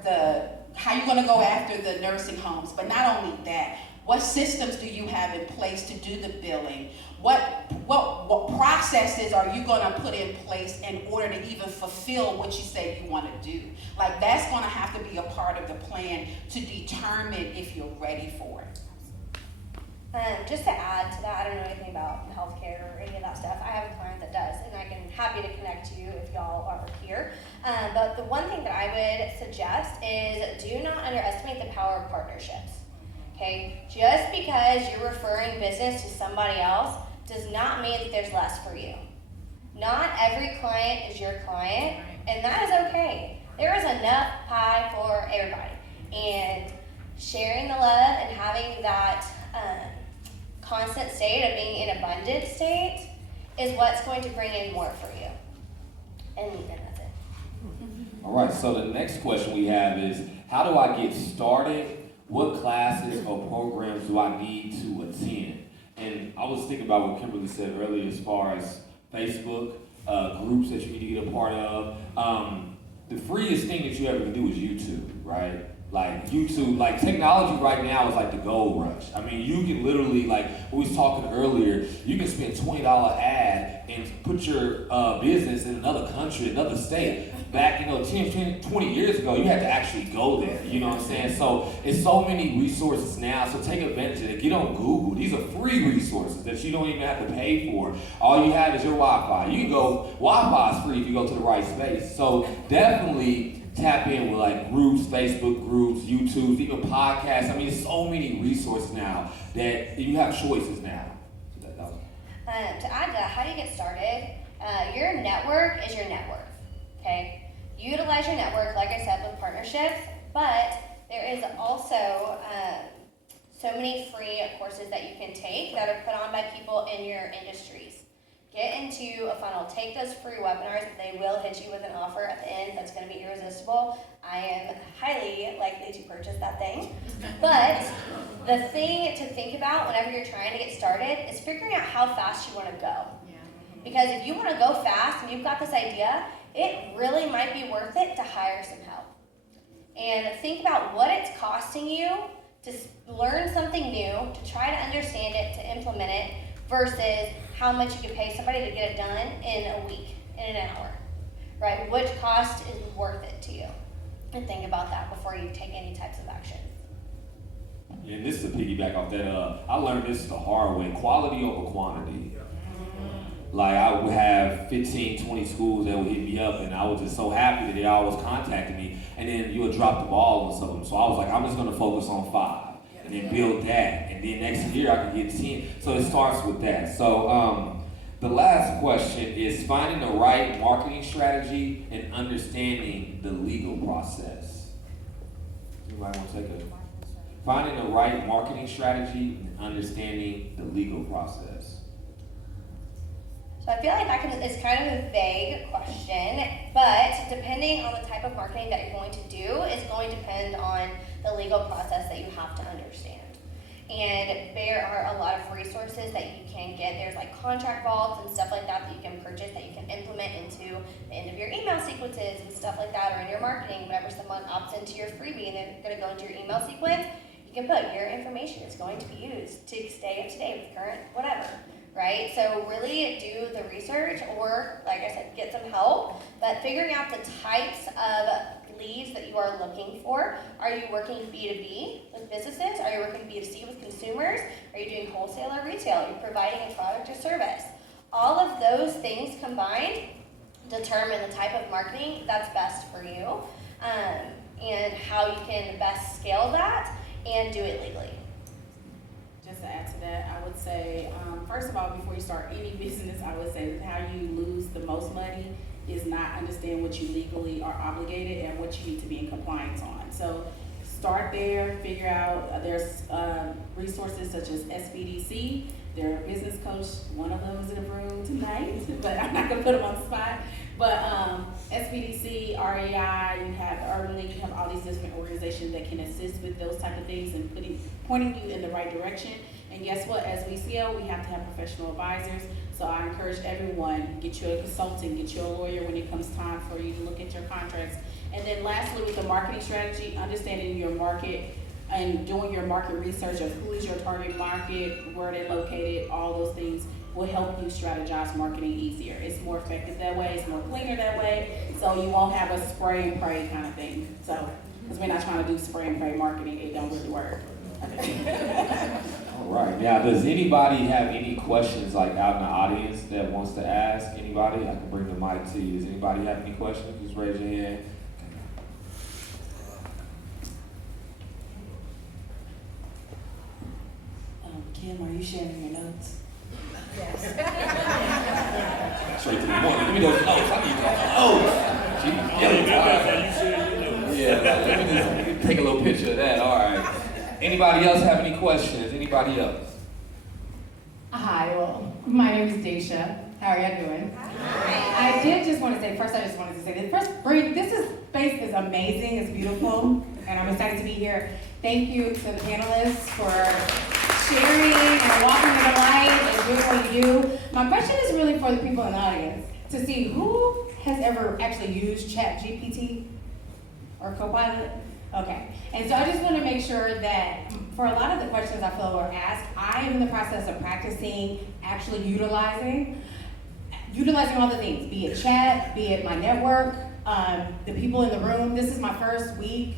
how you're going to go after the nursing homes, but not only that, what systems do you have in place to do the billing? What processes are you going to put in place in order to even fulfill what you say you want to do? Like that's going to have to be a part of the plan to determine if you're ready for it. Just to add to that, I don't know anything about healthcare or any of that stuff. I have a client that does, and I can happy to connect you if y'all are here. But the one thing that I would suggest is do not underestimate the power of partnerships. Okay, just because you're referring business to somebody else does not mean that there's less for you. Not every client is your client, and that is okay. There is enough pie for everybody. And sharing the love and having that constant state of being in abundant state is what's going to bring in more for you. And that's it. All right, so the next question we have is, how do I get started? What classes or programs do I need to attend? And I was thinking about what Kimberly said earlier as far as Facebook, groups that you need to get a part of. The freest thing that you ever can do is YouTube, right? Like YouTube, like technology right now is like the gold rush. I mean, you can literally, like we was talking earlier, you can spend $20 ad and put your business in another country, another state. Back, 10, 20 years ago, you had to actually go there, you know what I'm saying? So it's so many resources now, so take advantage of it. Get on Google. These are free resources that you don't even have to pay for. All you have is your Wi-Fi. You can go, Wi-Fi is free if you go to the right space. So definitely tap in with like groups, Facebook groups, YouTube, even podcasts. I mean, there's so many resources now that you have choices now. So to add to that, how do you get started? Your network is your net worth, okay? Utilize your network, like I said, with partnerships, but there is also so many free courses that you can take that are put on by people in your industries. Get into a funnel. Take those free webinars. They will hit you with an offer at the end that's going to be irresistible. I am highly likely to purchase that thing. But the thing to think about whenever you're trying to get started is figuring out how fast you want to go. Because if you want to go fast and you've got this idea, it really might be worth it to hire some help. And think about what it's costing you to learn something new, to try to understand it, to implement it, versus how much you can pay somebody to get it done in a week, in an hour, right? Which cost is worth it to you? And think about that before you take any types of action. Yeah, and this is a piggyback off that. I learned this the hard way: quality over quantity. Like I would have 15, 20 schools that would hit me up, and I was just so happy that they always contacted me. And then you would drop the ball on some of them. So I was like, I'm just going to focus on 5, and then build that, and then next year I can get 10. So it starts with that. So the last question is finding the right marketing strategy and understanding the legal process. Anybody want to take a? Finding the right marketing strategy and understanding the legal process. So I feel like it's kind of a vague question, but depending on the type of marketing that you're going to do is going to depend on the legal process that you have to understand. And there are a lot of resources that you can get. There's like contract vaults and stuff like that that you can purchase that you can implement into the end of your email sequences and stuff like that, or in your marketing. Whenever someone opts into your freebie and they're going to go into your email sequence, you can put your information is going to be used to stay up to date with current whatever. Right? So really do the research, or like I said, get some help, but figuring out the types of leads that you are looking for. Are you working B2B with businesses? Are you working B2C with consumers? Are you doing wholesale or retail? Are you providing a product or service? All of those things combined determine the type of marketing that's best for you, and how you can best scale that and do it legally. Just to add to that, I would say, first of all, before you start any business, I would say that how you lose the most money is not understand what you legally are obligated and what you need to be in compliance on. So start there, figure out, there's resources such as SBDC, their business coach, one of them is in the room tonight, but I'm not gonna put them on the spot. But SBDC, REI, you have the Urban League, you have all these different organizations that can assist with those type of things and pointing you in the right direction. And guess what? As we scale, we have to have professional advisors. So I encourage everyone, get you a consultant, get you a lawyer when it comes time for you to look at your contracts. And then lastly, with the marketing strategy, understanding your market and doing your market research of who is your target market, where they're located, all those things will help you strategize marketing easier. It's more effective that way, it's more cleaner that way, so you won't have a spray and pray kind of thing. So, because we're not trying to do spray and pray marketing, it don't really work. All right, now does anybody have any questions like out in the audience that wants to ask? Anybody? I can bring the mic to you. Does anybody have any questions? Just raise your hand. Kim, are you sharing your notes? Yes. Straight to the point. Give me those notes. I need those notes. Yeah, let me just take a little picture of that. All right. Anybody else have any questions? Anybody else? Hi, well, my name is Daisha. How are y'all doing? Hi. I did just want to say, first I just wanted to say this. First, this space is amazing, it's beautiful, and I'm excited to be here. Thank you to the panelists for sharing and walking in the light. you. My question is really for the people in the audience to see who has ever actually used ChatGPT or Copilot. Okay, and so I just want to make sure that for a lot of the questions I feel were asked, I am in the process of practicing actually utilizing all the things, be it chat, be it my network, the people in the room. This is my first year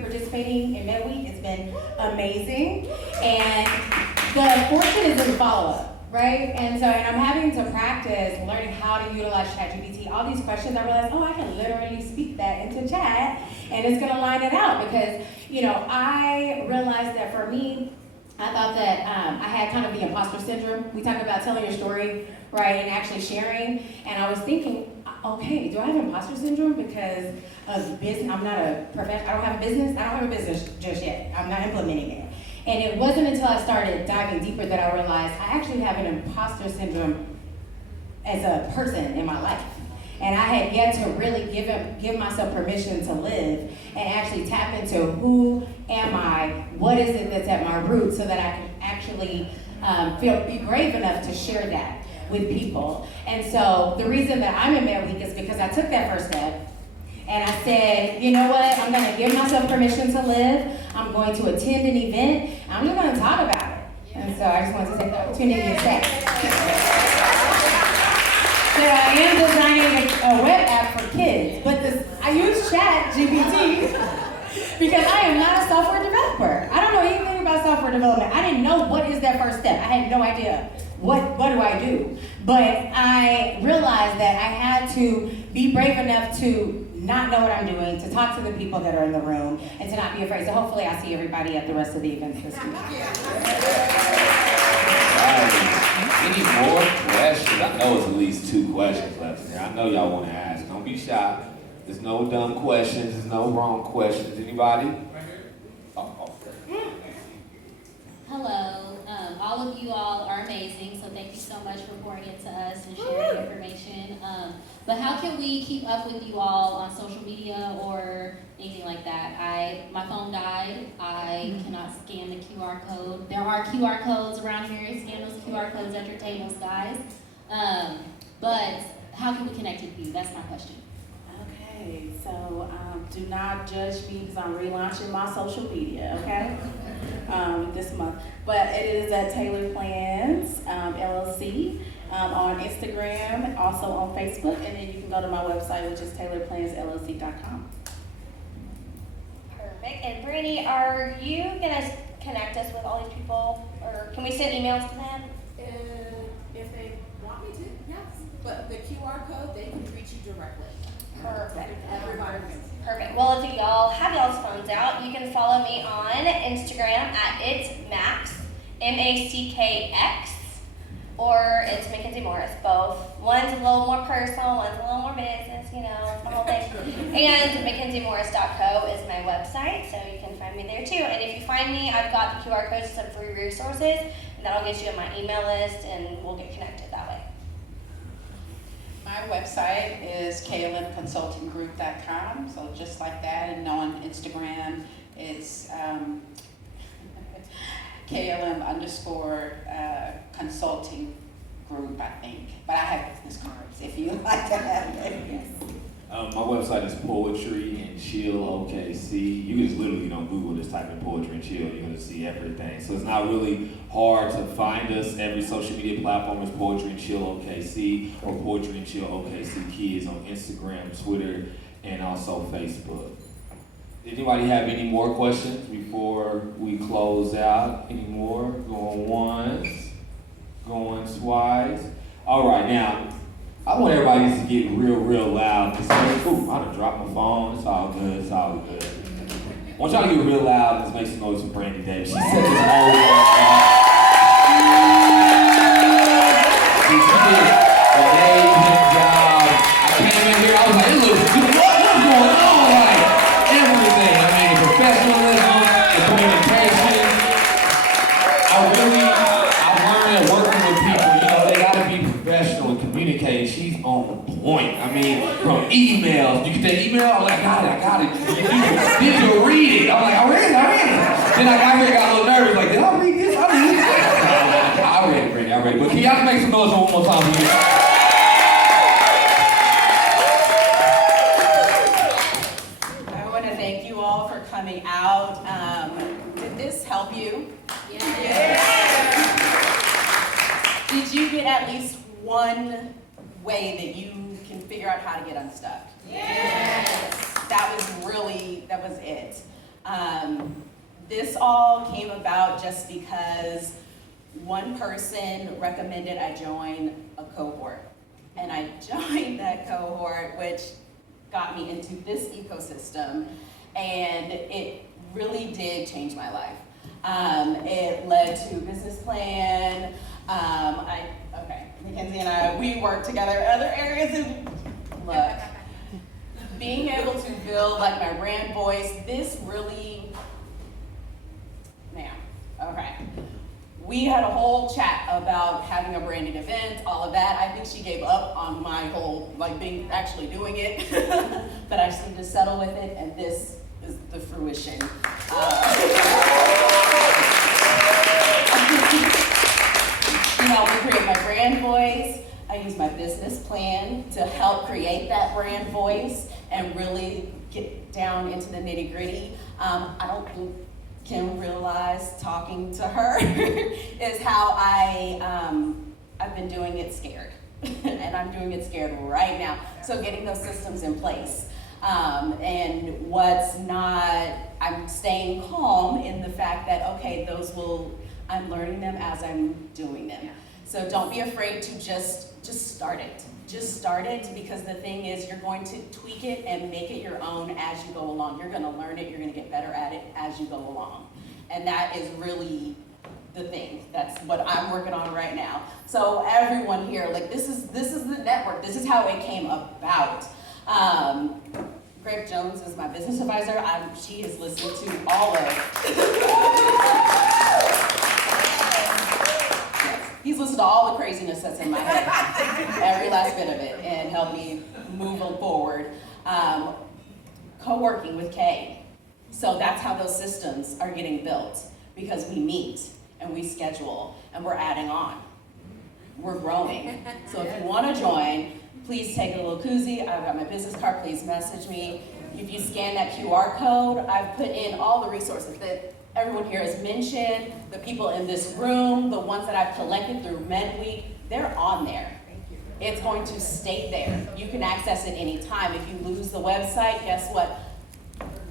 participating in Med Week. It's been amazing, and the fortune is in follow-up, right? And I'm having to practice learning how to utilize ChatGPT. All these questions, I realized, I can literally speak that into chat, and it's gonna line it out because, I realized that for me, I thought that I had kind of the imposter syndrome. We talk about telling your story, right, and actually sharing. And I was thinking, okay, do I have imposter syndrome because of business? I'm not a professional. I don't have a business just yet. I'm not implementing it. And it wasn't until I started diving deeper that I realized I actually have an imposter syndrome as a person in my life. And I had yet to really give myself permission to live and actually tap into who am I, what is it that's at my root, so that I can actually be brave enough to share that with people. And so the reason that I'm in Med Week is because I took that first step and I said, you know what, I'm gonna give myself permission to live, I'm going to attend an event, and I'm just gonna talk about it. And so I just wanted to take the opportunity to say. So I am designing a web app for kids, but I use ChatGPT because I am not a software developer. I don't know anything about software development. I didn't know what is that first step. I had no idea what do I do. But I realized that I had to be brave enough to not know what I'm doing, to talk to the people that are in the room, and to not be afraid. So hopefully I see everybody at the rest of the events this week. Any more questions? I know it's at least 2 questions left there. I know y'all want to ask. Don't be shy. There's no dumb questions. There's no wrong questions. Anybody? Hello. All of you all are amazing, so thank you so much for pouring into us and sharing information. But how can we keep up with you all on social media or anything like that? My phone died. I cannot scan the QR code. There are QR codes around here. Scan those QR codes at your tables, guys. But how can we connect with you? That's my question. Okay, so do not judge me because I'm relaunching my social media, okay? This month. But it is at Taylor Plans, LLC, on Instagram, also on Facebook, and then you can go to my website, which is taylorplansllc.com. Perfect. And Brittany, are you gonna connect us with all these people, or can we send emails to them? If they want me to, yes. But the QR code, they can reach you directly. Perfect. Everybody. Perfect. Well, if y'all have y'all's phones out, you can follow me on Instagram at it's Max, MACKX, or it's MacKenzie Morris, both. One's a little more personal, one's a little more business, it's the whole thing. And MacKenzieMorris.co is my website, so you can find me there too. And if you find me, I've got the QR codes to some free resources, and that'll get you on my email list, and we'll get connected that way. My website is KLMConsultingGroup.com, so just like that, and on Instagram, it's KLM_consulting group, I think. But I have business cards if you like to have them. Yes. My website is Poetry and Chill OKC. You can just literally, Google, just type in Poetry and Chill, you're gonna see everything. So it's not really hard to find us. Every social media platform is Poetry and Chill OKC or Poetry and Chill OKC Kids on Instagram, Twitter, and also Facebook. Anybody have any more questions before we close out? Any more? Going once, going twice. All right, now, I want everybody to get real loud. Ooh, I done dropped my phone. It's all good. I want y'all to get real loud and just make some noise for Brandy Davis. She said this whole She did an amazing job. I came in here, I was like, it looks good. What's going on? Like, everything. I mean, the professionalism, the communication. I learned working with people, they gotta be professional and communicate. She's on point. I mean, from emails, you get that email, I'm like, I got it. Did you read it? I'm like, I read it. Then I got here, got a little nervous, like, did I read this? I read it, Brittany. I read great. But can y'all make some noise one more time for you? I want to thank you all for coming out. Did this help you? Did you get at least one way that you can figure out how to get unstuck? That was it. This all came about just because one person recommended I join a cohort. And I joined that cohort, which got me into this ecosystem, and it really did change my life. It led to a business plan. MacKenzie and I, we worked together in other areas, and look, being able to build like my brand voice, this really, we had a whole chat about having a branded event, all of that. I think she gave up on my whole, actually doing it, but I just need to settle with it, and this is the fruition. We create my brand voice. I use my business plan to help create that brand voice and really get down into the nitty gritty. I don't think Kim realized talking to her is how I've been doing it scared. And I'm doing it scared right now. So getting those systems in place. And I'm staying calm in the fact that, okay, I'm learning them as I'm doing them. So don't be afraid to just start it. Just start it, because the thing is, you're going to tweak it and make it your own as you go along. You're gonna learn it, you're gonna get better at it as you go along. And that is really the thing. That's what I'm working on right now. So everyone here, this is the network. This is how it came about. Greg Jones is my business advisor. She has listened to all of He's listened to all the craziness that's in my head, every last bit of it, and helped me move forward. Co-working with Kay. So that's how those systems are getting built, because we meet and we schedule and we're adding on. We're growing. So if you want to join, please take a little koozie. I've got my business card. Please message me. If you scan that QR code, I've put in all the resources that everyone here has mentioned, the people in this room, the ones that I've collected through Med Week, they're on there. It's going to stay there. You can access it anytime. If you lose the website, guess what?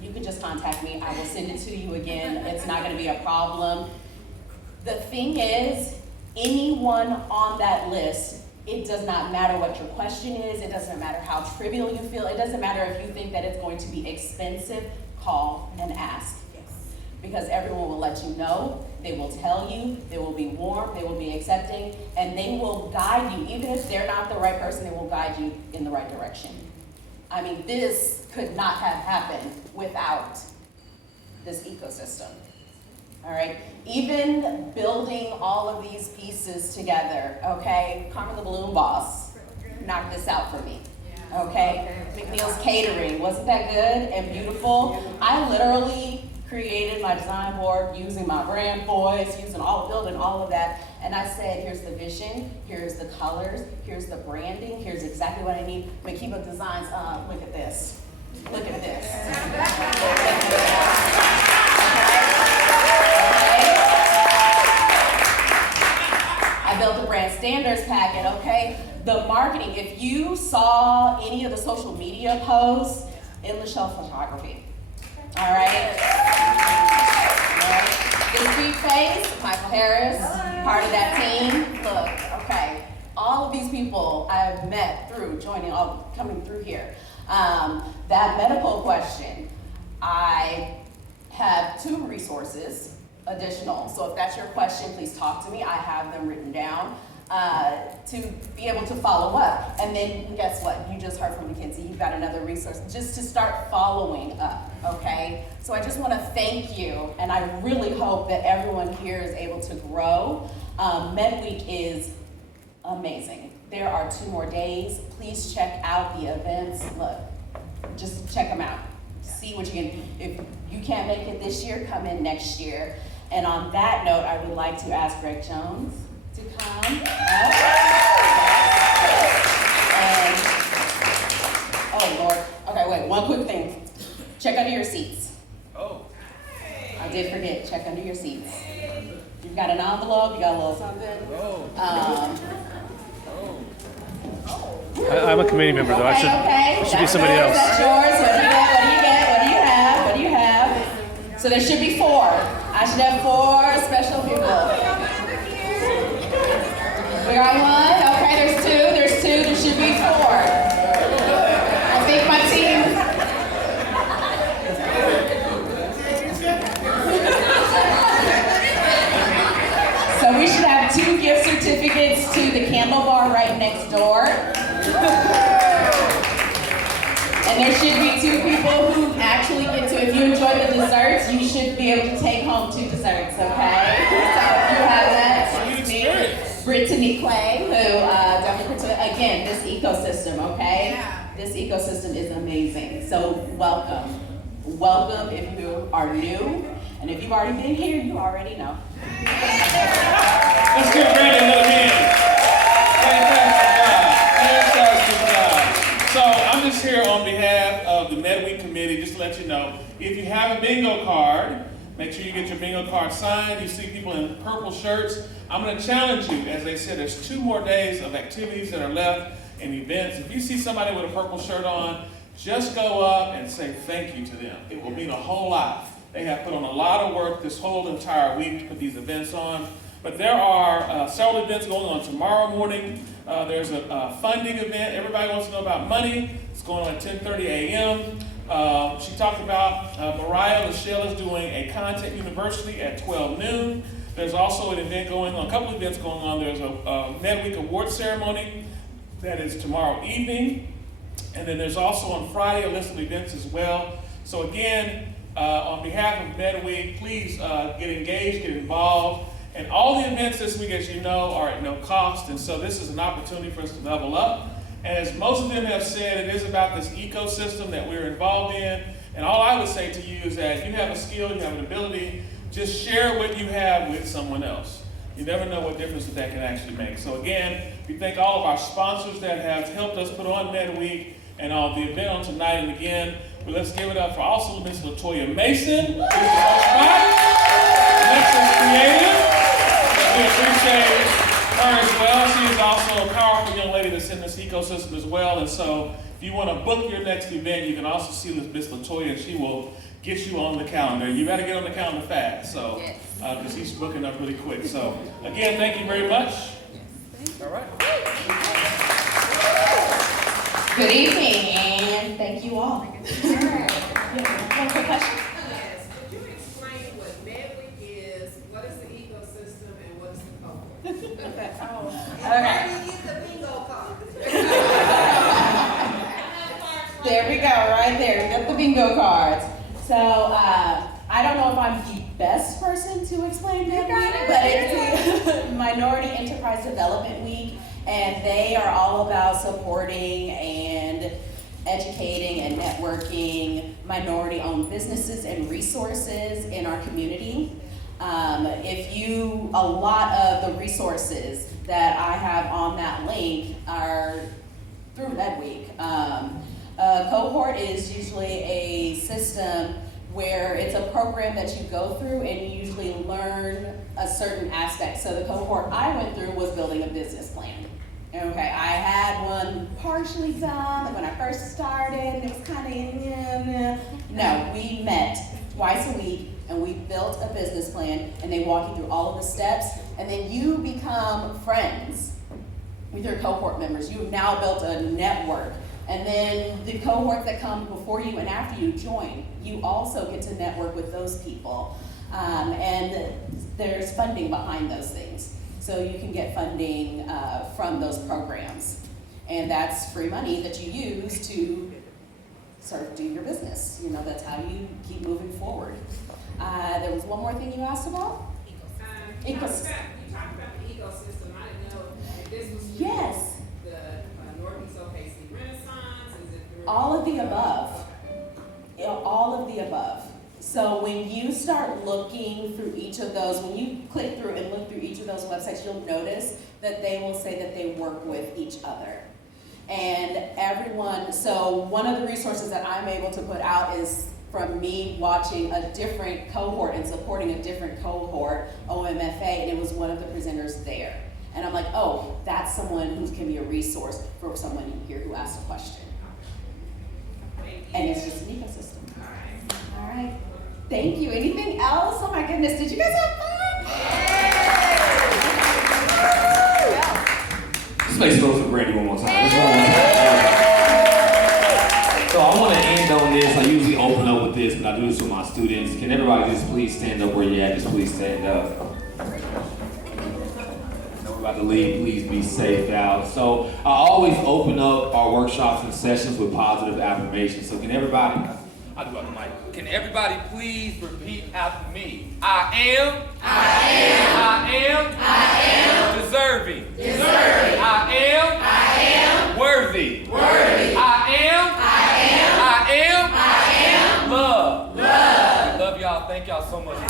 You can just contact me. I will send it to you again. It's not going to be a problem. The thing is, anyone on that list, it does not matter what your question is. It doesn't matter how trivial you feel. It doesn't matter if you think that it's going to be expensive. Call and ask. Because everyone will let you know, they will tell you, they will be warm, they will be accepting, and they will guide you. Even if they're not the right person, they will guide you in the right direction. I mean, this could not have happened without this ecosystem. All right, even building all of these pieces together, okay? Carmen the Balloon Boss knocked this out for me. Okay, McNeil's Catering, wasn't that good and beautiful? I literally created my design board using my brand voice, building all of that. And I said, here's the vision, here's the colors, here's the branding, here's exactly what I need. Makiba Designs, look at this. Look at this. I built the brand standards packet, okay? The marketing, if you saw any of the social media posts, in the show photography. All right. This sweet face, Michael Harris, part of that team. Look, okay. All of these people I've met through coming through here. That medical question, I have 2 resources additional. So if that's your question, please talk to me. I have them written down to be able to follow up. And then guess what? You just heard from MacKenzie. You've got another resource just to start following up, okay? So I just want to thank you, and I really hope that everyone here is able to grow. Med Week is amazing. There are 2 more days. Please check out the events. Look, just check them out. See what you can. If you can't make it this year, come in next year. And on that note, I would like to ask Greg Jones to come up. And, oh Lord, okay, wait, one quick thing. Check under your seats. Oh. I did forget, check under your seats. You've got an envelope, you got a little something. I'm a committee member, though. Okay. It should be somebody else. That's yours. What do you get? What do you get? What do you have? What do you have? So there should be 4. I should have 4 special people. We got 1. Okay, there's 2. There's 2. There should be 4. I think my team. So we should have 2 gift certificates to the candle bar right next door. And there should be 2 people who actually get to, if you enjoy the desserts, you should be able to take home 2 desserts, okay? So if you have that, excuse me, Brittany Clay, who definitely, again, this ecosystem, okay? Yeah. This ecosystem is amazing. So welcome. Welcome if you are new, and if you've already been here, you already know. Let's give Brandon another hand. Fantastic job. So I'm just here on behalf of the MedWeek committee, just to let you know, if you have a bingo card, make sure you get your bingo card signed. You see people in purple shirts. I'm going to challenge you, as they said, there's 2 more days of activities that are left and events. If you see somebody with a purple shirt on, just go up and say thank you to them. It will mean a whole lot. They have put on a lot of work this whole entire week to put these events on. But there are several events going on tomorrow morning. There's a funding event. Everybody wants to know about money. It's going on at 10:30 a.m. She talked about Mariah Lachelle is doing a content university at 12 noon. There's also an event going on, a couple of events going on. There's a MedWeek award ceremony that is tomorrow evening. And then there's also on Friday a list of events as well. So again, on behalf of MedWeek, please get engaged, get involved. And all the events this week, as you know, are at no cost. And so this is an opportunity for us to level up. And as most of them have said, it is about this ecosystem that we're involved in. And all I would say to you is that if you have a skill, you have an ability, just share what you have with someone else. You never know what difference that can actually make. So again, we thank all of our sponsors that have helped us put on MedWeek and the event on tonight. And again, let's give it up for also Ms. LaToya Mason, who's the host, Nexus Creative. We appreciate her as well. She is also a powerful young lady that's in this ecosystem as well. And so if you want to book your next event, you can also see Ms. LaToya, and she will get you on the calendar. You got to get on the calendar fast, so because he's booking up really quick. So again, thank you very much. All right. Good evening, and thank you all. One quick question? Yes, could you explain what MedWeek is, what is the ecosystem, and what is the cohort? Okay. Where do you get the bingo card? There we go, right there. We got the bingo cards. So I don't know if I'm the best person to explain MedWeek, but it's Minority Enterprise Development Week, and they are all about supporting and educating and networking minority-owned businesses and resources in our community. A lot of the resources that I have on that link are through MedWeek. A cohort is usually a system where it's a program that you go through and you usually learn a certain aspect. So the cohort I went through was building a business plan. Okay, I had one partially done, like when I first started, it was kind of, No, we met twice a week and we built a business plan, and they walk you through all of the steps, and then you become friends with your cohort members. You've now built a network. And then the cohorts that come before you and after you join, you also get to network with those people. And there's funding behind those things. So you can get funding from those programs. And that's free money that you use to sort of do your business. You know, that's how you keep moving forward. There was one more thing you asked about? Ecosystem. You talked about the ecosystem. I didn't know if this was Yes. the Northeast OKC Renaissance. Is it through All of the above. All of the above. So when you start looking through each of those, when you click through and look through each of those websites, you'll notice that they will say that they work with each other. And everyone, so one of the resources that I'm able to put out is from me watching a different cohort and supporting a different cohort, OMFA, and it was one of the presenters there. And I'm like, oh, that's someone who can be a resource for someone here who asked a question. And it's just an ecosystem. All right. Thank you. Anything else? Oh my goodness, did you guys have fun? Let's make throw for Brandy one more time. Let's go one more time. So I want to end on this. I usually open up with this, but I do this with my students. Can everybody just please stand up where you're at? Just please stand up. We're about to leave. Please be safe out. So I always open up our workshops and sessions with positive affirmations. So can everybody? I'll do it on the mic. Can everybody please repeat after me? I am. I am. I am. I am. Deserving. Deserving. I am. I am. Worthy. Worthy. I am. I am. I am. I am. Love. Love. We love y'all. Thank y'all so much.